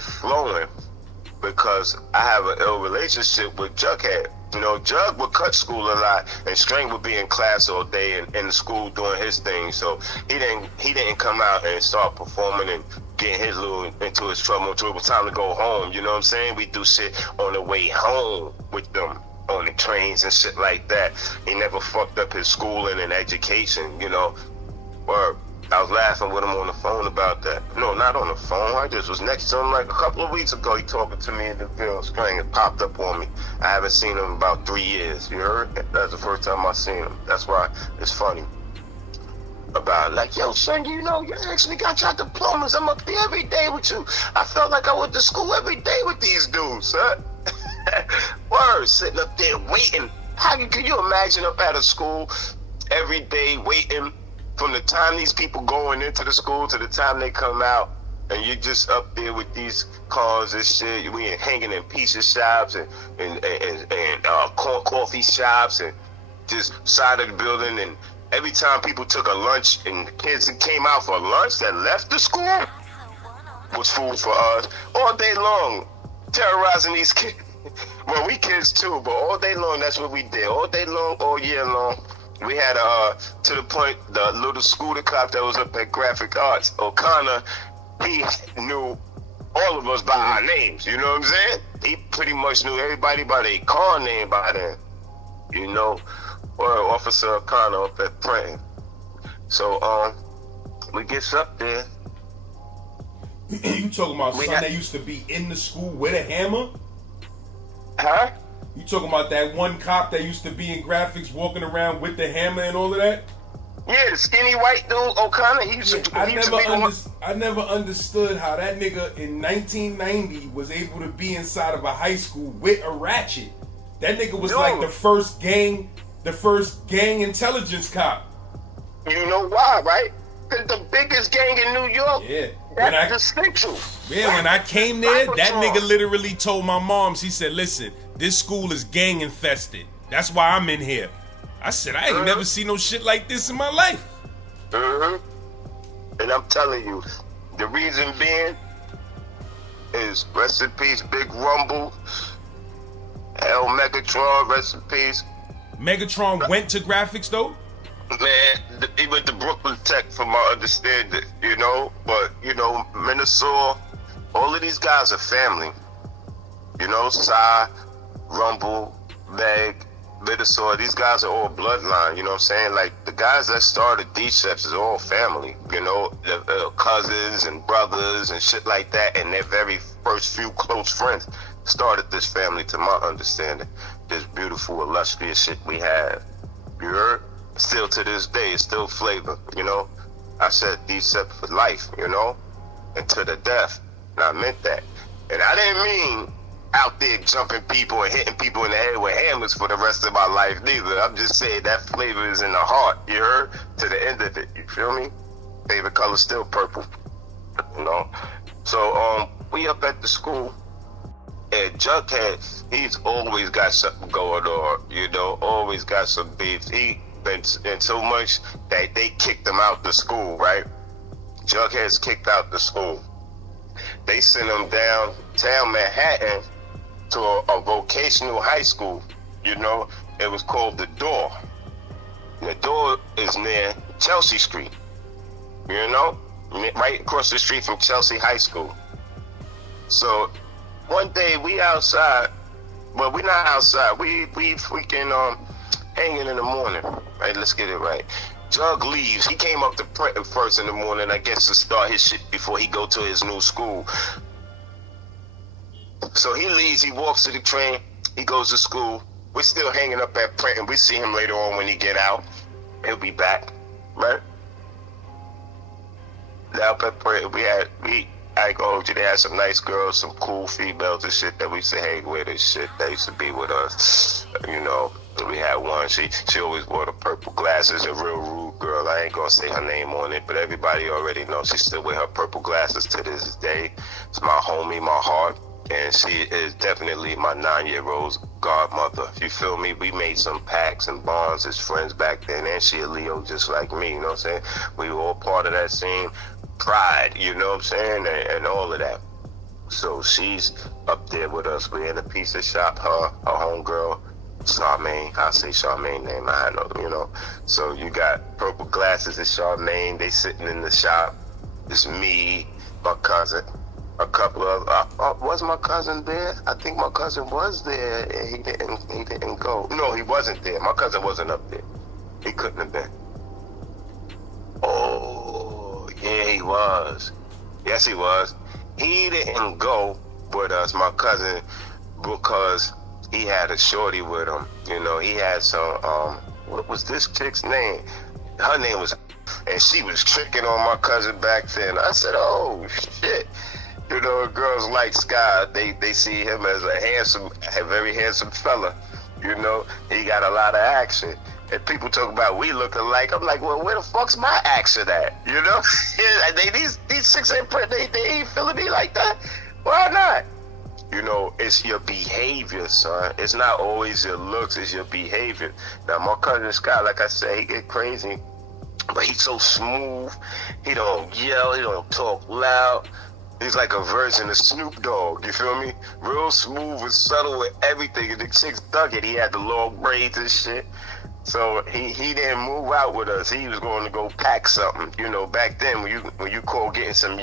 flowing. Because I have an ill relationship with Jughead. Jug would cut school a lot, and Strange would be in class all day and in the school doing his thing. So he didn't come out and start performing and getting into his trouble until it was time to go home. You know what I'm saying? We do shit on the way home with them on the trains and shit like that. He never fucked up his schooling and education. Or I was laughing with him on the phone about that. No, not on the phone. I just was next to him like a couple of weeks ago. He talking to me in the field. Strange and popped up on me. I haven't seen him in about 3 years. You heard? That's the first time I seen him. That's why it's funny about it. Like, yo, son, you actually got your diplomas. I'm up there every day with you. I felt like I went to school every day with these dudes, son. Word, sitting up there waiting. Can you imagine up at a school every day waiting? From the time these people going into the school to the time they come out, and you're just up there with these cars and shit. We hanging in pizza shops and coffee shops and just side of the building. And every time people took a lunch and the kids that came out for lunch that left the school was food for us all day long, terrorizing these kids. Well, we kids too, but all day long that's what we did. All day long, all year long. We had to the point, the little scooter cop that was up at Graphic Arts, O'Connor, he knew all of us by our names, you know what I'm saying? He pretty much knew everybody by their car name by then, or Officer O'Connor up at Prenton. So, we gets up there. You talking about son that used to be in the school with a hammer? Huh? You talking about that one cop that used to be in graphics walking around with the hammer and all of that? Yeah, the skinny white dude, O'Connor, I never understood how that nigga in 1990 was able to be inside of a high school with a ratchet. That nigga was like the first gang intelligence cop. You know why, right? Because the biggest gang in New York, that's distinctive. Yeah, when I came there, that nigga literally told my moms, he said, listen, this school is gang infested. That's why I'm in here. I said, I ain't never seen no shit like this in my life. And I'm telling you, the reason being is rest in peace, Big Rumble, Megatron, rest in peace. Megatron went to graphics though? Man, he went to Brooklyn Tech from my understanding, you know. But, you know, Minnesota, all of these guys are family. You know, Psy, Rumble, Meg, Minnesota, these guys are all bloodline, you know what I'm saying? Like, the guys that started Decepticon is all family, you know, cousins and brothers and shit like that, and their very first few close friends started this family, to my understanding. This beautiful, illustrious shit we have. You heard? Still to this day, it's still flavor, you know? I said Decepticon for life, you know? And to the death. And I meant that. And I didn't mean out there jumping people and hitting people in the head with hammers for the rest of my life neither. I'm just saying that flavor is in the heart, you heard? To the end of it, you feel me? Favorite color still purple, you know? So, we up at the school, and Jughead, he's always got something going on, you know? Always got some beef. He been in so much that they kicked him out the school, right? Jughead's kicked out the school. They sent him downtown Manhattan to a vocational high school, you know. It was called The Door. The Door is near Chelsea Street, you know, right across the street from Chelsea High School. So one day we outside, well, we not outside, we freaking hanging in the morning, right? Let's get it right. Jug leaves. He came up to Princeton first in the morning, I guess, to start his shit before he go to his new school. So he leaves, he walks to the train, he goes to school. We're still hanging up at Princeton. We see him later on when he get out. He'll be back, right? Now at Princeton, I ain't gonna hold you, they had some nice girls, some cool females and shit that we used to hang with and shit. They used to be with us, you know. We had one, she always wore the purple glasses, a real rude girl. I ain't gonna say her name on it, but everybody already knows she still wear her purple glasses to this day. It's my homie, my heart, and she is definitely my 9-year-old's godmother. You feel me? We made some pacts and bonds as friends back then, and she a Leo just like me, you know what I'm saying? We were all part of that same pride, you know what I'm saying, and all of that. So she's up there with us. We're in a pizza shop, her homegirl, Charmaine, I say Charmaine name, I know, you know. So you got purple glasses and Charmaine, they sitting in the shop. It's me, my cousin, a couple of, was my cousin there? I think my cousin was there, and he didn't go. No, he wasn't there. My cousin wasn't up there. He couldn't have been. Oh, yeah, he was. Yes, he was. He didn't go with us, my cousin, because he had a shorty with him. You know, he had some, what was this chick's name? Her name was, and she was tricking on my cousin back then. I said, oh, shit. You know, girls like Sky, they see him as a very handsome fella. You know, he got a lot of action. And people talk about we look alike. I'm like, well, where the fuck's my action at? You know? these chicks they ain't feeling me like that. Why not? You know, it's your behavior, son. It's not always your looks, it's your behavior. Now, my cousin Scott, like I said, he get crazy, but he's so smooth. He don't yell, he don't talk loud. He's like a version of Snoop Dogg, you feel me? Real smooth and subtle with everything. And the chicks dug it. He had the long braids and shit. So he didn't move out with us. He was going to go pack something. You know, back then when you call getting some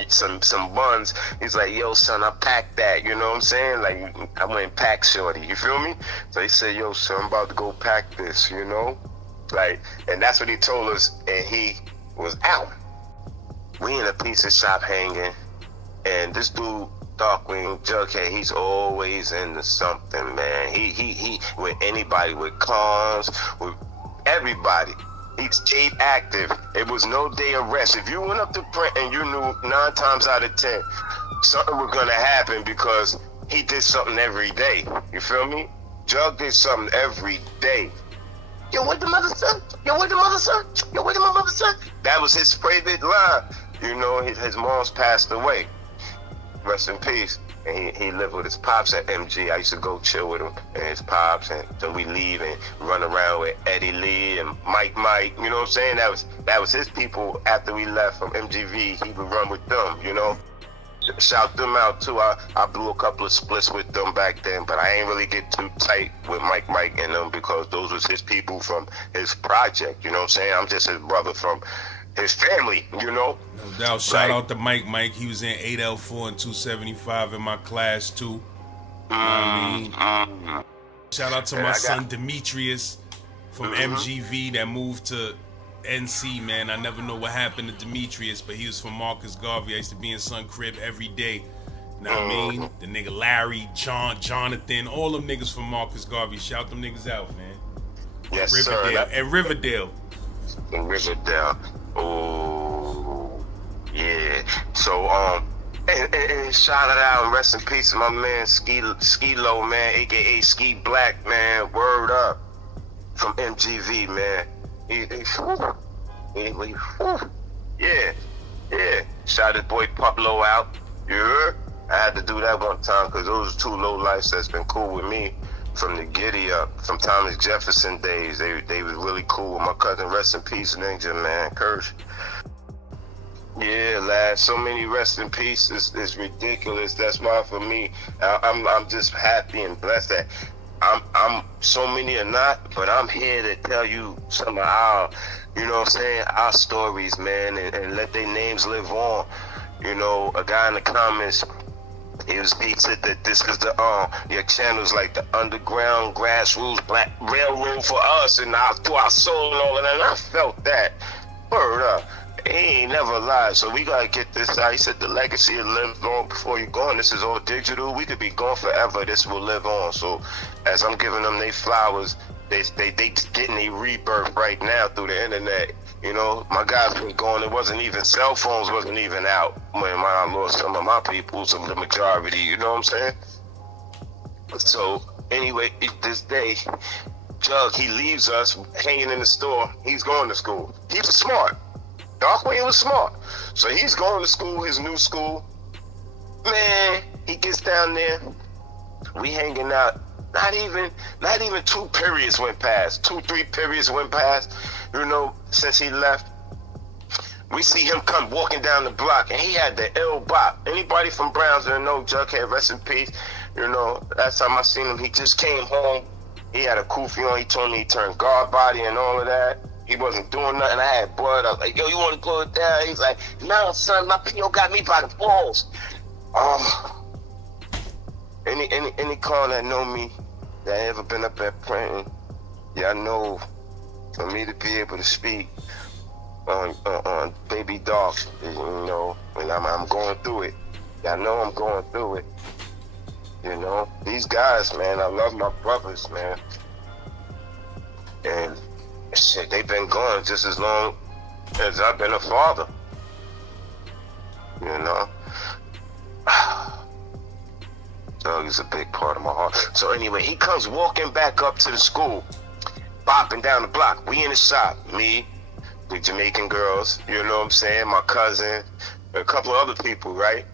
buns, he's like, yo, son, I packed that. You know what I'm saying? Like, I went and packed shorty. You feel me? So he said, yo, son, I'm about to go pack this, you know? Like, and that's what he told us, and he was out. We in a pizza shop hanging, and this dude, Darkwing Jughead, he's always into something, man. He with anybody, with clowns, with everybody. He stayed active. It was no day of rest. If you went up to print and you knew 9 times out of 10 something was gonna happen because he did something every day. You feel me? Jug did something every day. Yo, where the mother son? Yo, where the mother son? Yo, where the mother son? That was his favorite line. You know, his mom's passed away. Rest in peace. And he lived with his pops at MG. I used to go chill with him and his pops, and then we leave and run around with Eddie Lee and Mike. You know what I'm saying? That was his people. After we left from MGV, he would run with them, you know. shout them out too. I blew a couple of splits with them back then, but I ain't really get too tight with Mike and them because those was his people from his project. You know what I'm saying? I'm just his brother from his family. You know. No doubt. Shout out to Mike. He was in 8L4 and 275 in my class too. You know what I mean? Shout out to my son Demetrius from MGV that moved to NC, man. I never know what happened to Demetrius, but he was from Marcus Garvey. I used to be in Sun Crib every day. You know what I mean? The nigga Larry, Jonathan, all them niggas from Marcus Garvey. Shout them niggas out, man. Yes, Riverdale. sir. At Riverdale. In Riverdale. Oh, yeah. So, and shout it out and rest in peace to my man Ski-Lo, man, aka Ski Black, man. Word up from MGV, man. Yeah. Shout his boy Pablo out. Yeah. I had to do that one time because those are two low lives that's been cool with me from the giddy up, from Thomas Jefferson days. They was really cool with my cousin. Rest in peace, Ninja, man. Kirsch. Yeah, lad. So many rest in peace. It's ridiculous. That's why for me, I'm just happy and blessed that I'm so many are not, but I'm here to tell you some of our, you know what I'm saying, our stories, man, and let their names live on. You know, a guy in the comments, he said that this is your channel's like the underground grassroots black railroad for us and to our soul and all of that. And I felt that. Word up. He ain't never lied, so we gotta get this out. He said the legacy will live long before you're gone. This is all digital. We could be gone forever. This will live on. So as I'm giving them their flowers, they getting a rebirth right now through the internet. You know, my guys been gone. It wasn't even cell phones wasn't even out when I lost some of my people, some of the majority. You know what I'm saying? So anyway, this day, Jug, he leaves us hanging in the store. He's going to school. He was smart. Darkwing was smart. So he's going to school, his new school. Man, he gets down there. We hanging out. Not even 2 periods went past. 2-3 periods went past, you know, since he left. We see him come walking down the block, and he had the ill bop. Anybody from Brownsville know Jughead, rest in peace. You know, last time I seen him, he just came home. He had a kufi on. He told me he turned guard body and all of that. He wasn't doing nothing. I had blood. I was like, yo, you want to go down? He's like, no, son, my PO got me by the balls. Any call that know me, that ever been up at Printing, y'all know, for me to be able to speak on Baby Dog, you know, when I'm going through it. Y'all know I'm going through it. You know, these guys, man, I love my brothers, man. And shit, they've been gone just as long as I've been a father. You know? Doug is a big part of my heart. So anyway, he comes walking back up to the school, bopping down the block. We in the shop, me, the Jamaican girls, you know what I'm saying, my cousin, a couple of other people, right?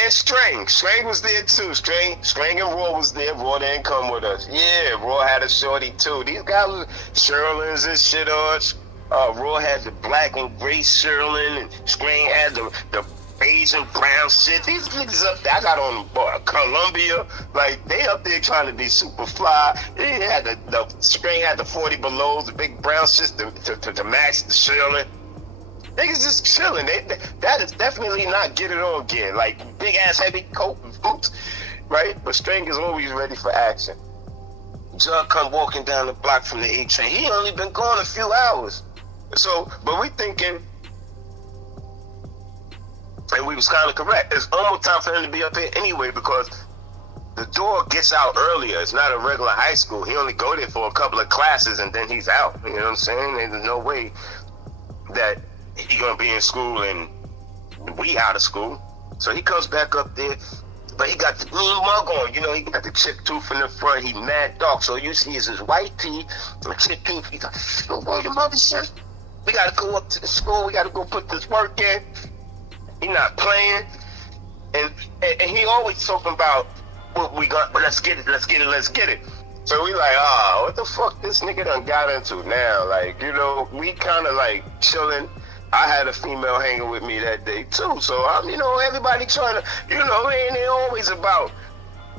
And String was there too. String and Raw was there. Raw didn't come with us. Yeah, Raw had a shorty too. These guys was Sherlins and shit on. Raw had the black and gray Sherlin, and String had the beige and brown shit. These niggas up there, I got on Columbia, like they up there trying to be super fly. They had the String had the 40 below, the big brown shit to match the Sherlin. Niggas just chilling. That is definitely not get it on gear. Like big ass heavy coat and boots, right? But String is always ready for action. Jug come walking down the block from the A train. He only been gone a few hours. So, but we thinking, and we was kind of correct. It's almost time for him to be up here anyway because the door gets out earlier. It's not a regular high school. He only go there for a couple of classes and then he's out. You know what I'm saying? There's no way that he gonna be in school and we out of school. So he comes back up there, but he got the blue mug on. You know, he got the chip tooth in the front. He mad dog. So you see is his white tee, the chip tooth. He's like, oh boy, your mother said, we gotta go up to the school. We gotta go put this work in. He not playing. And he always talking about what we got, let's get it. So we like, what the fuck this nigga done got into now? Like, you know, we kind of like chilling. I had a female hanging with me that day too. So I'm, everybody trying to, it ain't always about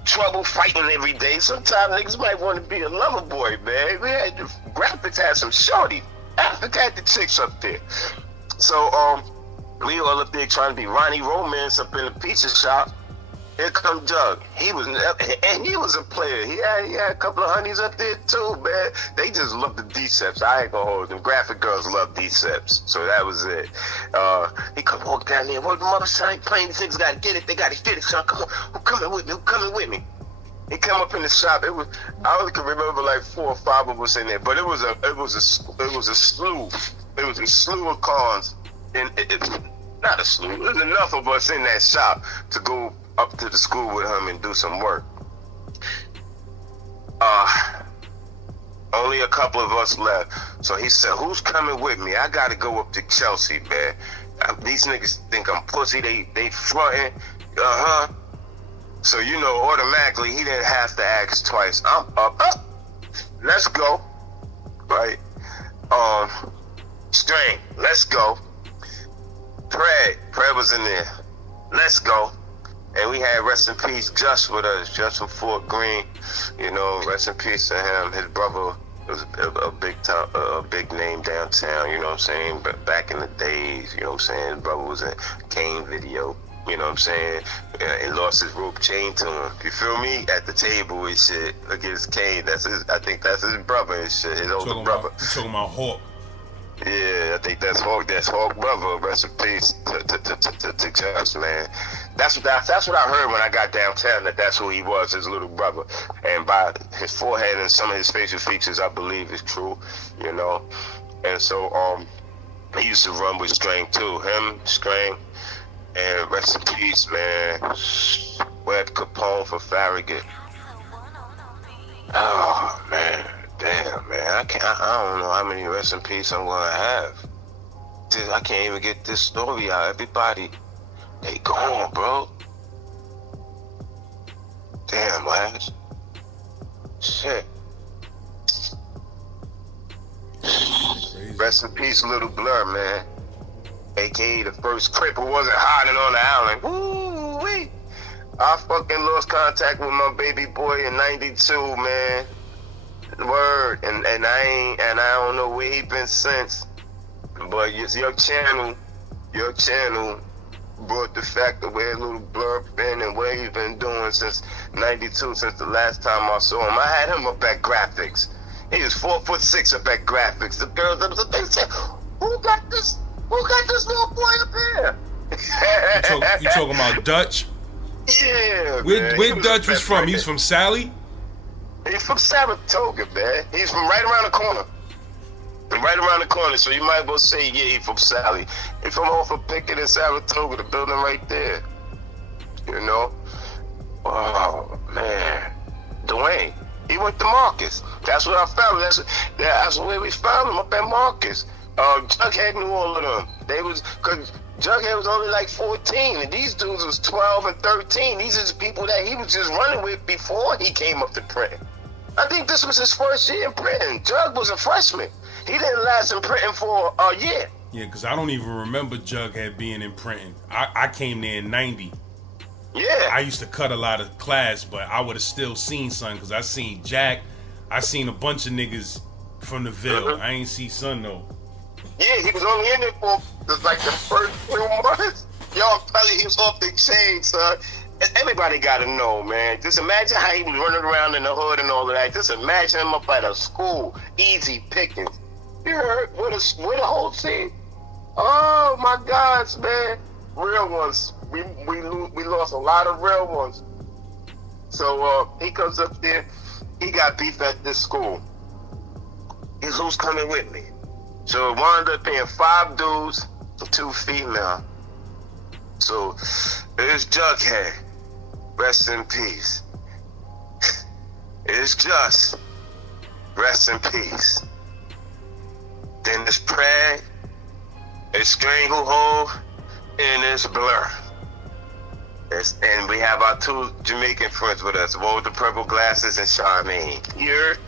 trouble fighting every day. Sometimes niggas might want to be a lover boy, man. Graphics had some shorty. Graphics had the chicks up there. So we all up there trying to be Ronnie Romance up in the pizza shop. Here come Doug. He was a player. He had a couple of honeys up there too, man. They just love the Decepts. I ain't gonna hold them. Graphic girls love Decepts. So that was it. He come walk down there. What the mother son playing? These niggas gotta get it. They gotta get it, son. Come on. Who coming with me? Who coming with me? He come up in the shop. I only can remember like 4 or 5 of us in there, but it was a slew. It was a slew of cons. Not a slew. There was enough of us in that shop to go up to the school with him and do some work. Only a couple of us left. So he said, who's coming with me? I gotta go up to Chelsea, man. These niggas think I'm pussy. They fronting. So automatically he didn't have to ask twice. I'm up. Let's go. Right? String, let's go. Pred was in there. Let's go. And we had rest in peace Just with us, Just from Fort Greene. Rest in peace to him. His brother was a big name downtown, you know what I'm saying? But back in the days, you know what I'm saying? His brother was in Kane video, you know what I'm saying? And lost his rope chain to him. You feel me? At the table and shit. Look at his cane. I think that's his brother and shit, his older brother. You talking about Hawk? Yeah, I think that's Hawk. That's Hawk brother. Rest in peace to Just, man. That's what I heard when I got downtown. That's who he was, his little brother. And by his forehead and some of his facial features, I believe is true. And so he used to run with String too. Him, String, and rest in peace, man. Web Capone for Farragut. Oh man. Damn, man, I don't know how many rest in peace I'm gonna have. I can't even get this story out. Everybody, they gone, bro. Damn, Lash. Shit. Rest in peace, little Blurr, man. AKA the first Crip who wasn't hiding on the island. Woo-wee. I fucking lost contact with my baby boy in '92, man. Word, and I don't know where he been since, but your channel brought the fact of where little Blurr been and where he been doing since '92, since the last time I saw him. I had him up at graphics. He was 4'6" up at graphics. The girls, they said, who got this little boy up here? You talking about Dutch? Yeah. Where Dutch was from? He's from Sally? He's from Saratoga, man. He's from right around the corner. Right around the corner, so you might as well say, yeah, he's from Sally. He's from off of Pickett and Saratoga, the building right there. Oh, man. Dwayne. He went to Marcus. That's what I found. That's where we found him, up at Marcus. Jughead knew all of them. Because Jughead was only like 14, and these dudes was 12 and 13. These are the people that he was just running with before he came up to print. I think this was his first year in printing. Jug was a freshman. He didn't last in printing for a year. Yeah, because I don't even remember Jughead being in printing. I came there in '90. Yeah. I used to cut a lot of class, but I would have still seen Son, because I seen Jack. I seen a bunch of niggas from the Ville. I ain't see Son, though. Yeah, he was only in there for like the first 2 months. Yo, I'm telling you, he was off the chain, son. Everybody gotta know, man. Just imagine how he was running around in the hood and all of that. Just imagine him up at a school, easy pickings. You heard with a whole scene. Oh my gosh, man, real ones. We lost a lot of real ones. So he comes up there. He got beef at this school. He's who's coming with me. So it wound up being 5 dudes and 2 female. So it's Jughead. Rest in peace. It's Just. Rest in peace. Then it's Pred. It's Stranglehold. And it's Blurr. And we have our 2 Jamaican friends with us. One with the purple glasses and Charmaine. You heard?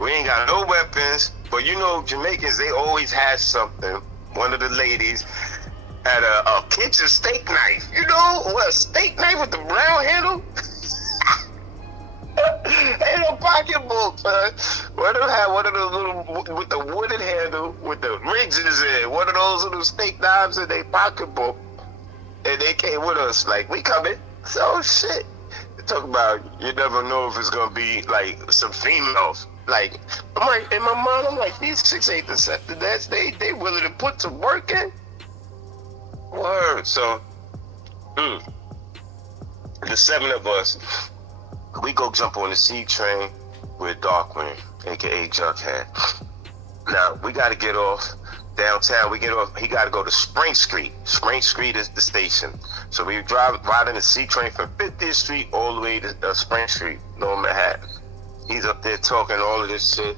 We ain't got no weapons. But Jamaicans, they always had something one of the ladies had a kitchen steak knife. You know, what, a steak knife with the brown handle? Ain't no pocketbook, man. One of them had one of those little, with the wooden handle, with the ridges in, one of those little steak knives in their pocketbook. And they came with us, like, we coming. So, shit. They talk about, you never know if it's gonna be, like, some females. Like, I'm like, in my mind, I'm like, these chicks ain't deceptive. They willing to put some work in. Word. So, the 7 of us, we go jump on the C train with Darkwing, aka Jughead. Now, we gotta get off downtown. We get off, he gotta go to Spring Street. Spring Street is the station. So we riding the C train from 50th Street all the way to Spring Street, Lower Manhattan. He's up there talking all of this shit.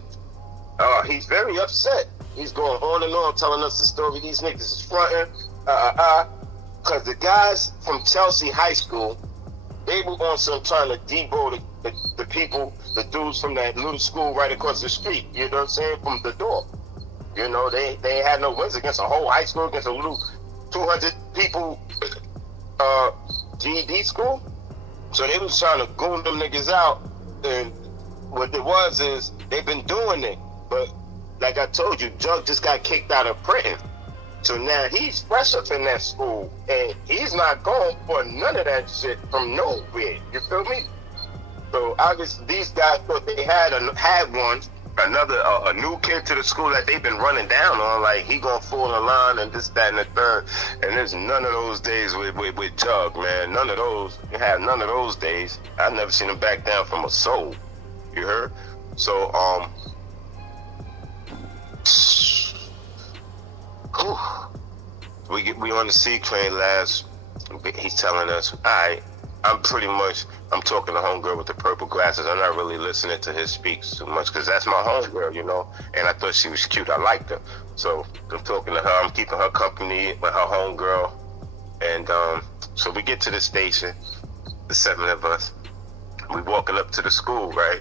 He's very upset. He's going on and on telling us the story. These niggas is fronting. Because the guys from Chelsea High School, they were on some trying to debo the people, the dudes from that little school right across the street. You know what I'm saying? From the door. You know, they had no wins against a whole high school, against a little 200 people GED school. So they was trying to goon them niggas out. And what it was is, they've been doing it. But like I told you, Jug just got kicked out of prison. So now he's fresh up in that school, and he's not going for none of that shit from nowhere. You feel me? So obviously these guys thought they had one, a new kid to the school that they've been running down on, like he gonna fall in line and this, that, and the third. And there's none of those days with Jug, man. None of those. You have none of those days. I've never seen him back down from a soul. You heard? So we on the C train last. He's telling us, alright, I'm talking to homegirl with the purple glasses. I'm not really listening to his speaks too much because that's my homegirl, you know, and I thought she was cute. I liked her. So I'm talking to her. I'm keeping her company with her homegirl. And so we get to the station, the 7 of us. We walking up to the school, right?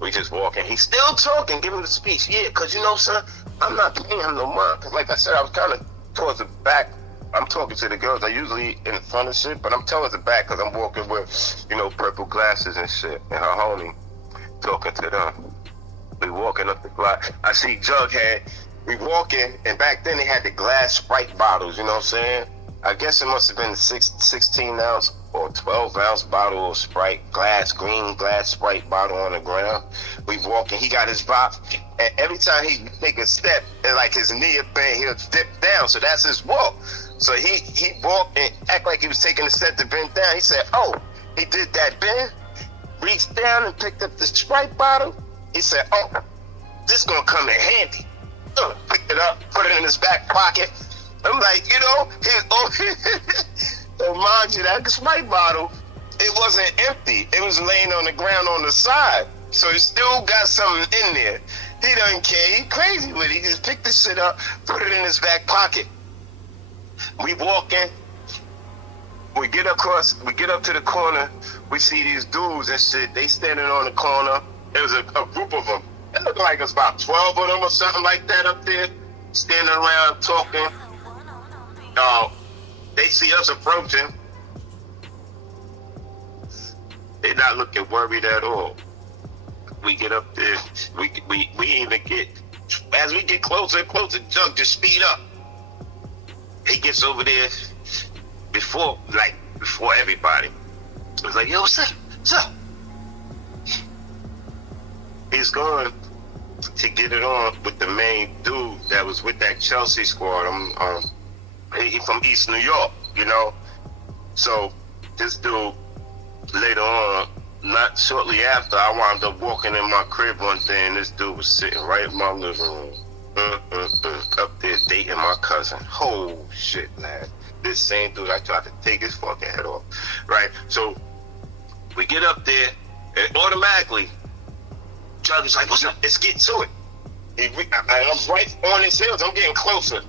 We just walking. He's still talking, giving the speech. Yeah, because, you know, son, I'm not paying him no mind. Because, like I said, I was kind of towards the back. I'm talking to the girls. I usually in front of shit, but I'm towards the back because I'm walking with, you know, purple glasses and shit. And her homie talking to them. We walking up the block. I see Jughead. We walking, and back then they had the glass Sprite bottles, you know what I'm saying? I guess it must have been the 16-ounce or 12-ounce bottle of Sprite, green glass Sprite bottle on the ground. We walking, he got his box, and every time he take a step, and like his knee or thing, he'll dip down, so that's his walk. So he walked and act like he was taking a step to bend down. He said, oh, he did that bend, reached down and picked up the Sprite bottle. He said, oh, this gonna come in handy. Picked it up, put it in his back pocket. I'm like, you know, so mind you, that Sprite bottle, it wasn't empty. It was laying on the ground on the side. So it still got something in there. He doesn't care. He crazy with it. He just picked the shit up, put it in his back pocket. We walk in. We get up to the corner. We see these dudes and shit. They standing on the corner. There was a group of them. It looked like it's about 12 of them or something like that up there, standing around talking. They see us approaching. They're not looking worried at all. We get up there. We even get, as we get closer and closer, Jug just speed up. He gets over there before everybody. It was like, yo, what's up? What's up? He's going to get it on with the main dude that was with that Chelsea squad. He from East New York, you know. So this dude, later on, not shortly after, I wound up walking in my crib one day, and this dude was sitting right in my living room, up there dating my cousin. Oh shit, lad. This same dude, I tried to take his fucking head off, right? So we get up there, and automatically, Jug is like, what's up? Let's get to it. I'm right on his heels. I'm getting closer.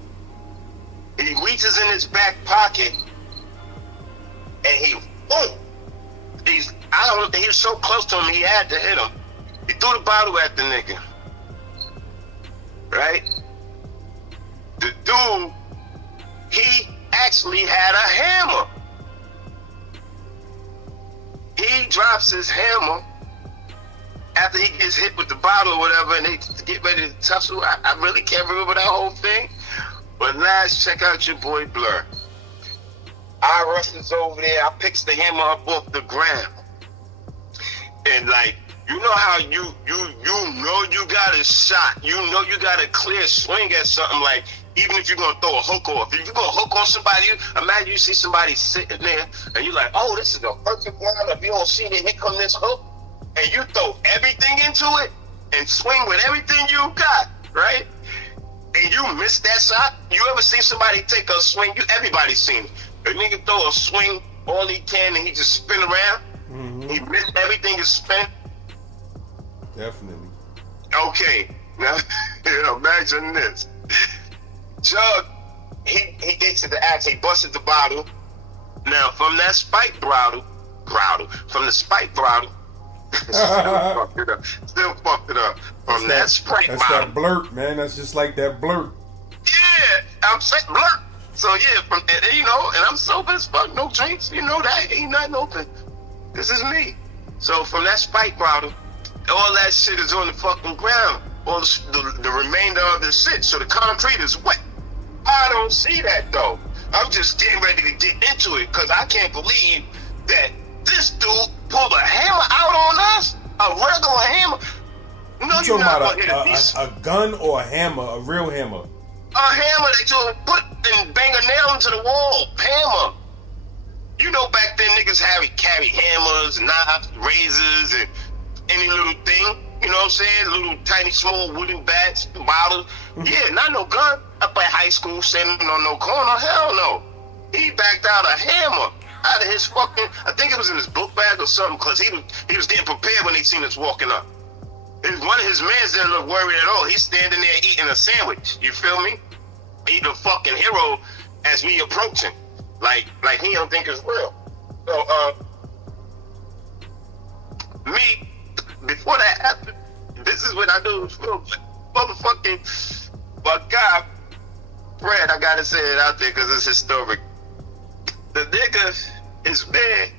He reaches in his back pocket, and he was so close to him, he had to hit him. He threw the bottle at the nigga. Right? The dude dude, he actually had a hammer. He drops his hammer after he gets hit with the bottle or whatever, and they get ready to tussle. I really can't remember that whole thing. But last, check out your boy Blurr. I rushes over there, I picks the hammer up off the ground. And like, you know how you know you got a shot, you know you got a clear swing at something, like even if you're gonna throw a hook off. If you're gonna hook on somebody, imagine you see somebody sitting there and you're like, oh, this is a perfect line. If you don't see it, here come this hook. And you throw everything into it and swing with everything you got, right? And you miss that shot. You ever seen somebody take a swing? Everybody's seen it. A nigga throw a swing all he can and he just spin around. Mm-hmm. He missed everything is spin. Definitely. Okay, now imagine this. Jug, he gets to the axe, he busted the bottle. Now from that spike bottle, from the spike bottle, still fucked it up. From that Sprite bottle. That's that Blurr, man. That's just like that Blurr. Yeah, I'm saying Blurr. So yeah, and I'm sober as fuck, no drinks. You know that ain't nothing open. This is me. So from that Sprite bottle, all that shit is on the fucking ground. All the remainder of the shit. So the concrete is wet. I don't see that though. I'm just getting ready to get into it because I can't believe that this dude pulled a hammer out on us. A regular hammer. No, you're not talking about a gun or a hammer, a real hammer. A hammer that you put and bang a nail into the wall. Hammer. You know back then niggas carry hammers, knives, razors, and any little thing. You know what I'm saying? Little tiny small wooden bats, bottles. Yeah, not no gun. Up at high school standing on no corner. Hell no. He backed out a hammer out of his fucking, I think it was in his book bag or something, because he was getting prepared when he seen us walking up. And one of his mans didn't look worried at all. He's standing there eating a sandwich. You feel me? Eating a fucking hero as we approaching. Like he don't think it's real. So, me, before that happened, this is what I do. Motherfucking, my guy, Fred, I gotta say it out there because it's historic. The nigga is mad.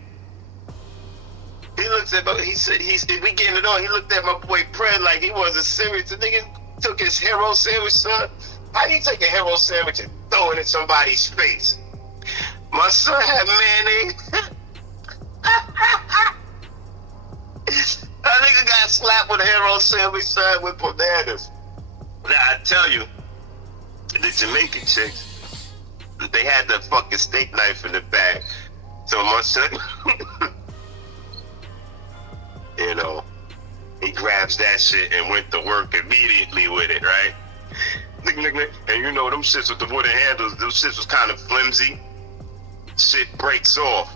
He looks at, he said, we getting it on. He looked at my boy Fred like he wasn't serious. The nigga took his hero sandwich, son. How you take a hero sandwich and throw it in somebody's face? My son had mayonnaise. That nigga got slapped with a hero sandwich, son, with bananas. Now I tell you, the Jamaican chicks, they had the fucking steak knife in the bag. So my son, you know, he grabs that shit and went to work immediately with it, right? And you know, them shits with the wooden handles, those shits was kind of flimsy. Shit breaks off.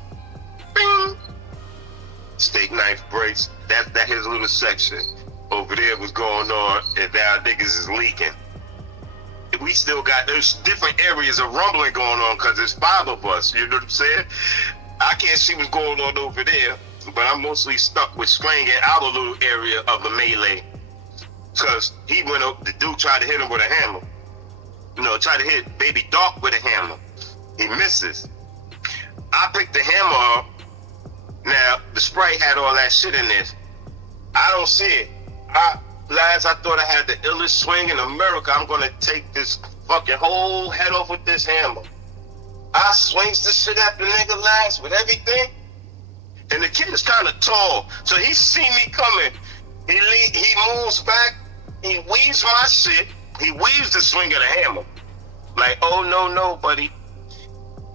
Bing! Steak knife breaks. That his little section over there was going on, and now niggas is leaking. We still got, there's different areas of rumbling going on because there's 5 of us, you know what I'm saying? I can't see what's going on over there, but I'm mostly stuck with swinging out a little area of the melee. Because he went up, the dude tried to hit him with a hammer. You know, tried to hit Baby Dark with a hammer. He misses. I picked the hammer up. Now, the Sprite had all that shit in there. I don't see it. I thought I had the illest swing in America. I'm gonna take this fucking whole head off with this hammer. I swings the shit at the nigga last with everything. And the kid is kind of tall, so he see me coming. He moves back. He weaves my shit. He weaves the swing of the hammer. Like, oh no, buddy.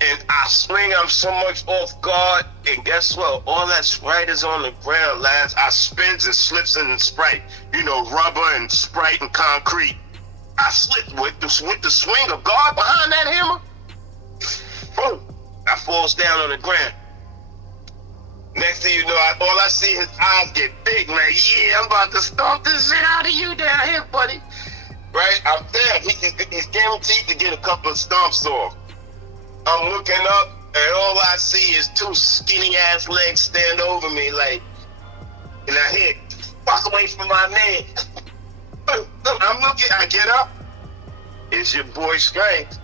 And I swing, I'm so much off guard, and guess what? All that Sprite is on the ground, lads. I spins and slips in the Sprite. You know, rubber and Sprite and concrete. I slipped with the swing of guard behind that hammer. Boom. I falls down on the ground. Next thing you know, all I see, his eyes get big, like, yeah, I'm about to stomp this shit out of you down here, buddy. Right? I'm there. He's guaranteed to get a couple of stomps off. I'm looking up, and all I see is 2 skinny-ass legs stand over me, like, and I hear, fuck away from my man. I'm looking, I get up, It's your boy Strength.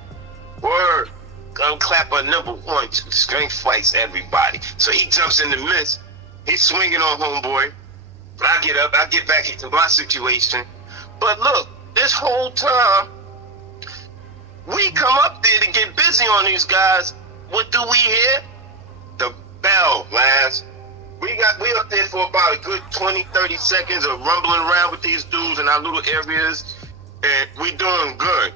Word. Come clap on number 1. Strength fights everybody. So he jumps in the midst. He's swinging on homeboy. I get up. I get back into my situation. But look, this whole time, we come up there to get busy on these guys. What do we hear? The bell, lads. We up there for about a good 20, 30 seconds of rumbling around with these dudes in our little areas, and we doing good.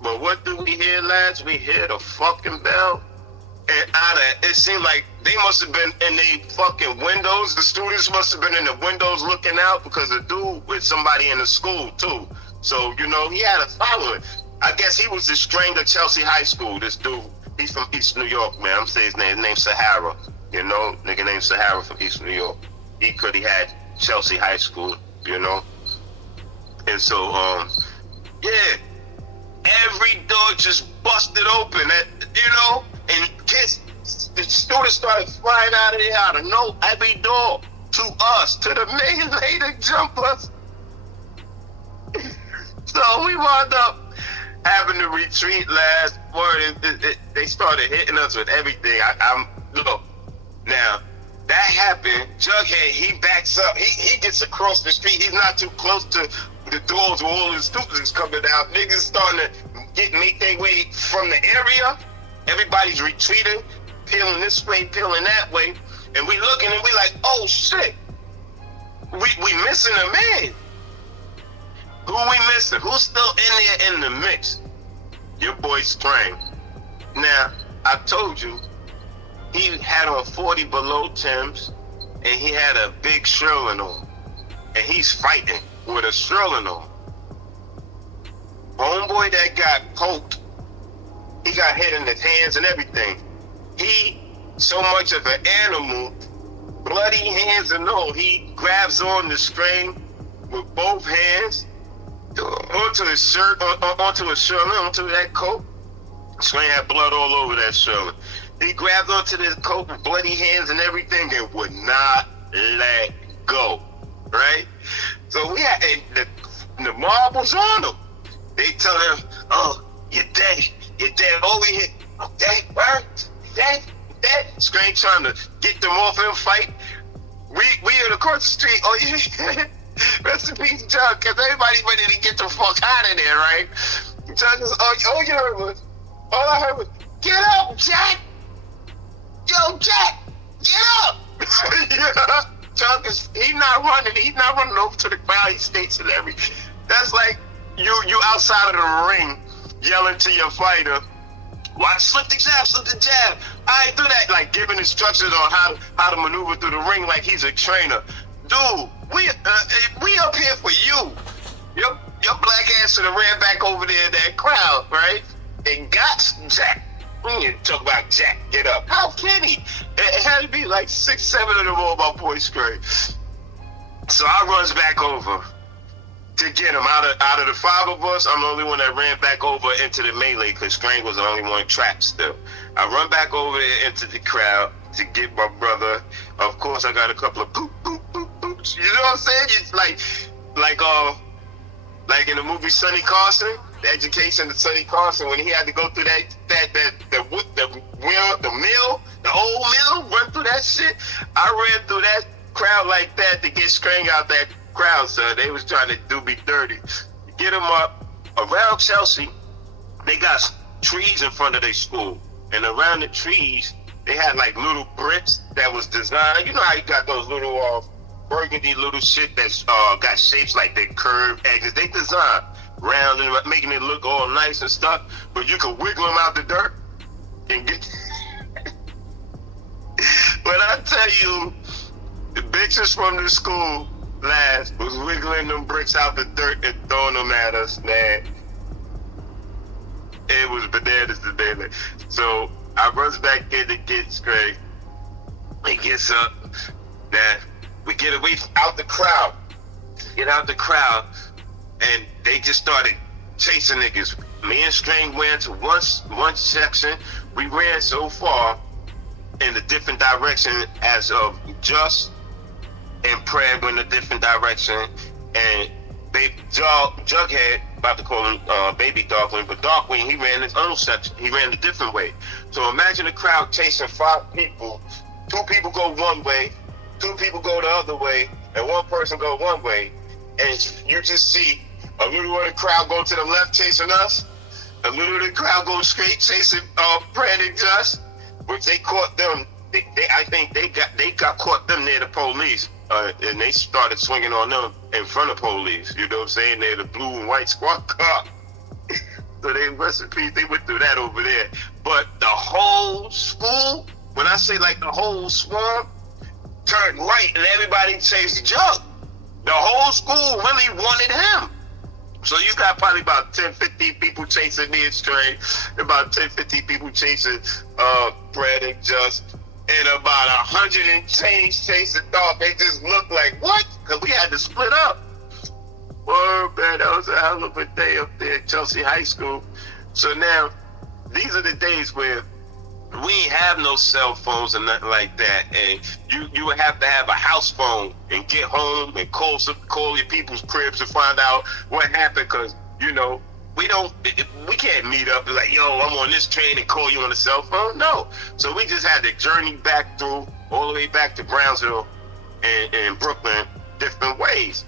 But what do we hear, lads? We hear the fucking bell, and it seemed like they must have been in the fucking windows. The students must have been in the windows looking out, because the dude was somebody in the school too. So, you know, he had a following. I guess he was the stranger of Chelsea High School, this dude. He's from East New York, man. I'm saying his name. His name's Sahara. You know, nigga named Sahara from East New York. He had Chelsea High School, you know. And so, yeah, every door just busted open, you know, and kids, the students started flying out of there out of every door to us, to the main lady jumpers. So we wound up having to retreat last word. They started hitting us with everything. Look, now that happened. Jughead, he backs up. He gets across the street. He's not too close to the doors where all the students coming out. Niggas starting to make their way from the area. Everybody's retreating, peeling this way, peeling that way, and we looking and we like, oh shit, we missing a man. Who we missing? Who's still in there in the mix? Your boy Strang. Now, I told you, he had on 40 below Timbs, and he had a big Sherlin on. And he's fighting with a Sherlin on. Homeboy that got poked, he got hit in his hands and everything. He, so much of an animal, bloody hands and all, he grabs on the string with both hands, onto his shirt, onto his Sherlin, onto that coat. String had blood all over that Sherlin. He grabbed onto this coat with bloody hands and everything and would not let go, right? So we had, and the mob was on him. They tell him, oh, you're dead. Oh, we hit. I'm dead, word. Dead. Screen trying to get them off him fight. We in across the street. Oh, yeah. Rest in peace, Chuck, because everybody ready to get the fuck out of there, right? Chuck is, all I heard was, get up, Jack! Yo, Jack, get up! Yeah. Chuck is, he's not running over to the crowd. He states and everything. That's like you outside of the ring yelling to your fighter, watch, slip the jab. I ain't do that, like giving instructions on how to maneuver through the ring like he's a trainer. Dude, we up here for you. Your black ass should have ran back over there in that crowd, right? And got Jack. We need to talk about Jack. Get up. How can he? It had to be like 6, 7 of them all my boys scream. So I runs back over to get him. Out of the 5 of us, I'm the only one that ran back over into the melee because Strange was the only one trapped still. I run back over there into the crowd to get my brother. Of course, I got a couple of boop, boop, boop, boops. You know what I'm saying? It's like in the movie Sonny Carson, The Education of Sonny Carson, when he had to go through the old mill, run through that shit. I ran through that crowd like that to get Strang out that crowd, son. They was trying to do me dirty. Get him up. Around Chelsea, they got trees in front of their school. And around the trees, they had like little bricks that was designed. You know how you got those little burgundy little shit that's got shapes like they curved edges. They designed round and making it look all nice and stuff, but you could wiggle them out the dirt and get. But I tell you, the bitches from the school last was wiggling them bricks out the dirt and throwing them at us, man. It was bananas today. So I runs back in to get Scrape. He gets up. Now we get away out the crowd. Get out the crowd, and they just started chasing niggas. Me and String went to one section. We ran so far in a different direction as of Just and Prayer went a different direction, and Jughead about to call him Baby Darkwing, but Darkwing, he ran his own section. He ran a different way. So imagine a crowd chasing 5 people. 2 people go one way, 2 people go the other way, and 1 person go one way. And you just see a little of the crowd go to the left chasing us, a little of the crowd go straight chasing Brandon Just, which they caught them. I think they got caught them near the police. And they started swinging on them in front of police. You know what I'm saying? They're the blue and white squad car. So they rest in peace. They went through that over there. But the whole school, when I say like the whole swarm, turned right and everybody chased Jug. The whole school really wanted him. So you got probably about 10, 15 people chasing me and Stray, about 10, 15 people chasing Brad and Just, and about 100 and change chasing Dog. They just looked like, what? Because we had to split up. Word, man, that was a hell of a day up there at Chelsea High School. So now, these are the days where we ain't have no cell phones and nothing like that, and you would have to have a house phone and get home and call your people's cribs to find out what happened, because, you know, we can't meet up and like, yo, I'm on this train and call you on the cell phone. No. So we just had to journey back through, all the way back to Brownsville and Brooklyn, different ways.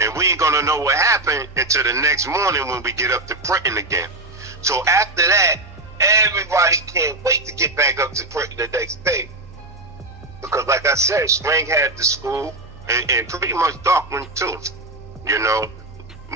And we ain't gonna know what happened until the next morning when we get up to Printing again. So after that, everybody can't wait to get back up to Printing the next day. Because like I said, Spring had the school and pretty much Darkwing too. You know,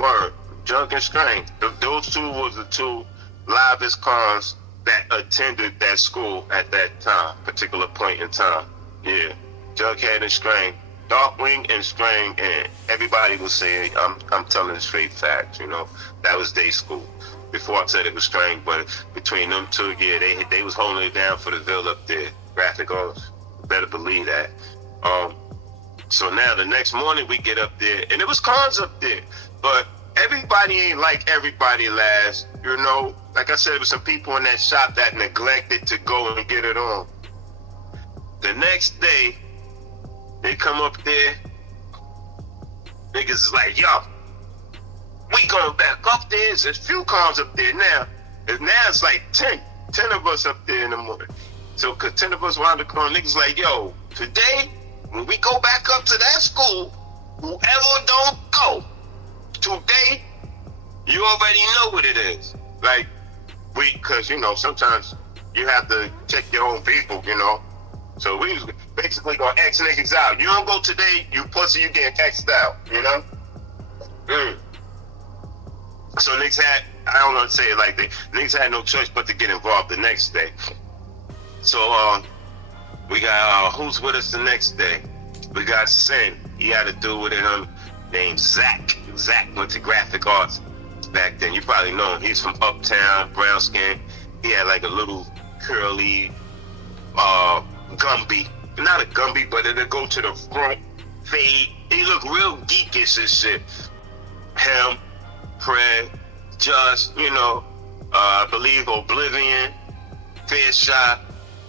word. Jug and String. Those 2 was the 2 livest cons that attended that school at that time, particular point in time. Yeah. Jughead and String. Darkwing and String, and everybody was saying, I'm telling the straight facts, you know. That was day school. Before I said it was String, but between them 2, yeah, they was holding it down for the Ville up there. Graphic artists. Better believe that. So now the next morning we get up there, and it was cons up there, but everybody ain't like everybody last, you know. Like I said, there was some people in that shop that neglected to go and get it on. The next day, they come up there, niggas is like, yo, we going back up there. There's a few cars up there now. And now it's like 10 of us up there in the morning. So, cause 10 of us were on the corner, niggas like, yo, today, when we go back up to that school, whoever don't go, today, you already know what it is. Like, cause, you know, sometimes you have to check your own people, you know. So we was basically gonna X niggas out. You don't go today, you pussy, you getting X'd out, you know? So niggas had, I don't know to say it like that, niggas had no choice but to get involved the next day. So, we got, who's with us the next day? We got Sin. He had a dude with him named Zach. Zach went to graphic arts back then. You probably know him. He's from Uptown, brown skin. He had like a little curly Gumby. Not a Gumby, but it'll go to the front, fade. He looked real geekish and shit. Him, Fred, Just, you know, I believe Oblivion, Fair Shot,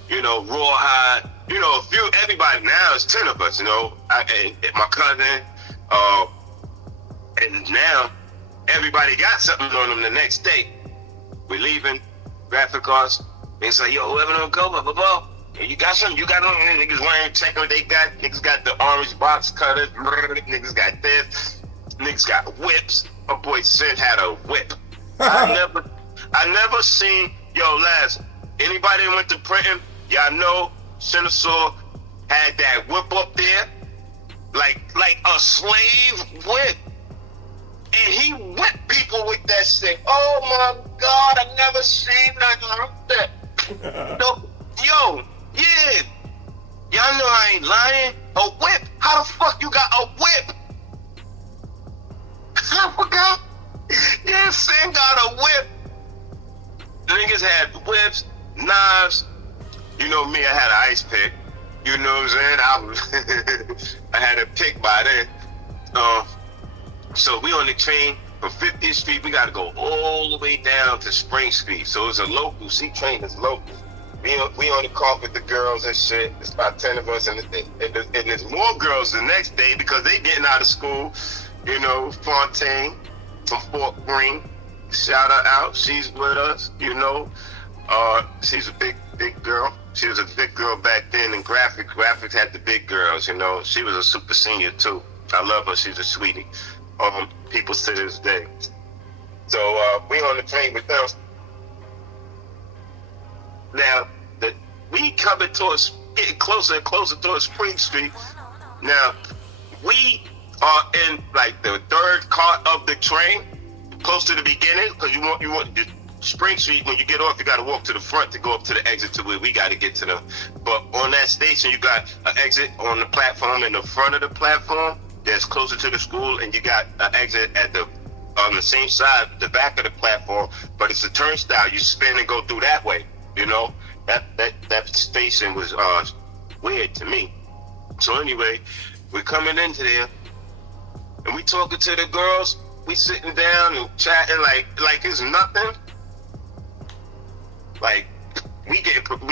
you know, Rawhide, you know, everybody. Now it's 10 of us, you know, and my cousin, and now everybody got something on them the next day. We're leaving graphic arts. It's like, yo, whoever don't go, blah, blah, blah. You got something, you got on, niggas wearing, check what they got. Niggas got the orange box cutters, niggas got this, niggas got whips. My boy Sin had a whip. I never seen, yo, last, anybody that went to Printing, y'all know Senator had that whip up there, like a slave whip. And he whipped people with that shit. Oh my God, I never seen nothing like that. No, yo, yeah. Y'all know I ain't lying. A whip? How the fuck you got a whip? I forgot. Yeah, Sin got a whip. Niggas had whips, knives. You know me, I had an ice pick. You know what I'm saying? I had a pick by then. So we on the train from 50th Street. We got to go all the way down to Spring Street. So it's a local. C-Train is local. We on the car with the girls and shit. It's about 10 of us, and there's more girls the next day because they getting out of school. You know, Fontaine. from Fort Greene. Shout her out. She's with us, you know. She's a big girl. She was a big girl back then in graphics. Graphics had the big girls, you know. She was a super senior too. I love her. She's a sweetie. People to this day. So we on the train with them. Now we coming towards, getting closer and closer towards Spring Street. Now we are in like the third car of the train, close to the beginning, because you want the Spring Street. When you get off, you got to walk to the front to go up to the exit to where we got to get to them. But on that station, you got an exit on the platform in the front of the platform that's closer to the school, and you got an exit at on the same side, the back of the platform, but it's a turnstile. You spin and go through that way. You know, that station was weird to me. So anyway, we're coming into there, and we talking to the girls. We sitting down and chatting like it's nothing. Like we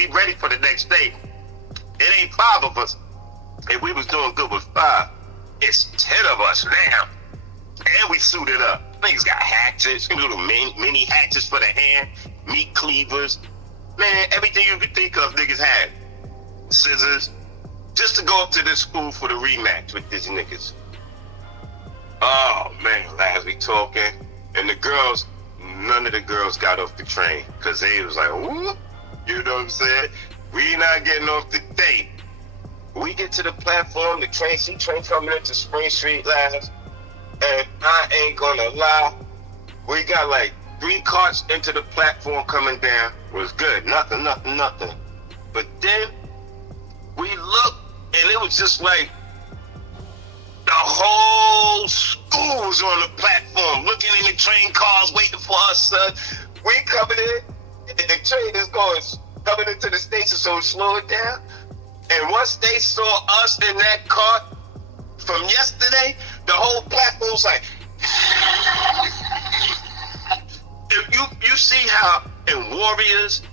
ready for the next day. It ain't 5 of us, and we was doing good with 5. It's 10 of us now, and we suited up. Niggas got hatchets, little mini hatchets for the hand, meat cleavers, man, everything you could think of, niggas had. Scissors, just to go up to this school for the rematch with these niggas. Oh man, last we talking, and the girls, none of the girls got off the train, cause they was like, ooh, you know what I'm saying? We not getting off the date. We get to the platform, the train coming into Spring Street last. And I ain't gonna lie, we got like 3 carts into the platform coming down. It was good, nothing. But then we looked, and it was just like the whole school was on the platform, looking in the train cars, waiting for us, son. We coming in, and the train is coming into the station, so we slow it down. And once they saw us in that cart from yesterday, the whole platform was like, if you see how in Warriors,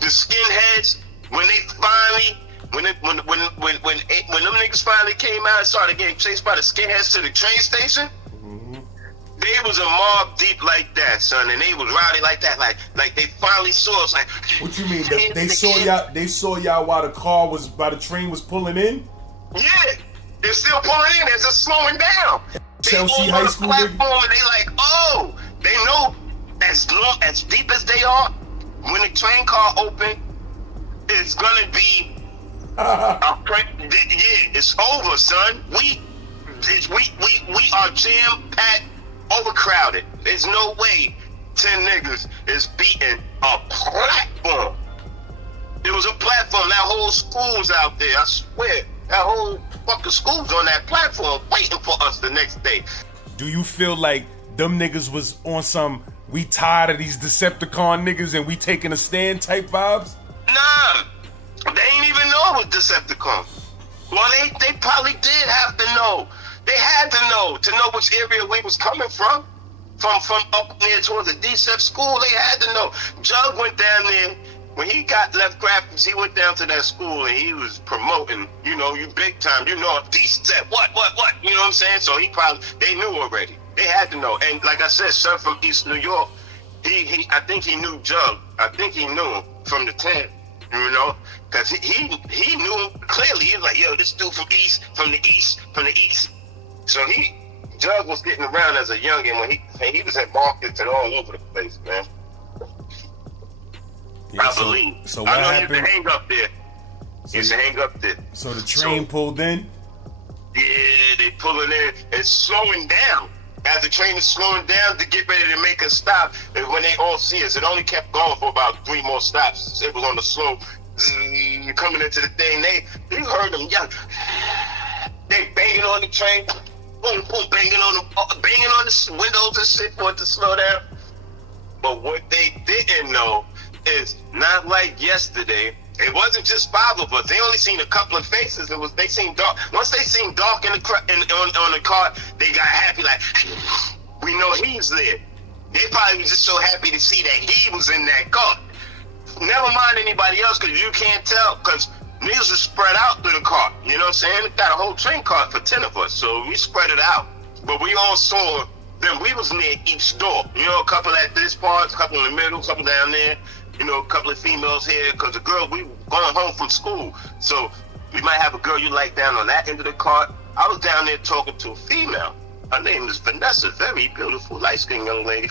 the skinheads, when they finally, when them niggas finally came out and started getting chased by the skinheads to the train station, they was a mob deep like that, son, and they was rowdy like that, like they finally saw us. Like, what you mean? They saw y'all? They saw y'all while the train was pulling in? Yeah, they're still pulling in. They're just slowing down. Chelsea They High on the School, platform, and they like, oh, they know as deep as they are. When the train car open, it's gonna be it's over, son. We are jam packed. Overcrowded. There's no way 10 niggas is beating a platform. There was a platform. That whole school's out there. I swear. That whole fucking school's on that platform waiting for us the next day. Do you feel like them niggas was on some we tired of these Decepticon niggas and we taking a stand type vibes? Nah. They ain't even know it was Decepticon. Well, they probably did have to know. They had to know which area we was coming from up near towards the Decep school. They had to know. Jug went down there when he got left graphics. He went down to that school and he was promoting. You know, you big time. You know, Decep. What? You know what I'm saying? So they knew already. They had to know. And like I said, son from East New York. I think he knew Jug. I think he knew him from the 10. You know, because he knew him clearly. He was like, yo, this dude from the east. So Jug was getting around as a youngin' when he was at markets and all over the place, man. Yeah, I believe. So what happened? He used to hang up there. So the train pulled in? Yeah, they pulling in. It's slowing down. As the train is slowing down to get ready to make a stop, and when they all see us, it only kept going for about 3 more stops. It was on the slow, coming into the thing. They heard them yell. They banging on the train. Boom, banging on the windows and shit for it to slow down. But what they didn't know is not like yesterday. It wasn't just 5 of us. They only seen a couple of faces. They seen dark. Once they seen dark on the car, they got happy. Like, we know he's there. They probably was just so happy to see that he was in that car. Never mind anybody else, because you can't tell. Because niggas was spread out through the car. You know what I'm saying? It got a whole train car for 10 of us, so we spread it out. But we all saw then we was near each door. You know, a couple at this part, a couple in the middle, a couple down there. You know, a couple of females here, because the girl, we going home from school. So we might have a girl you like down on that end of the cart. I was down there talking to a female. Her name is Vanessa, very beautiful, light-skinned young lady.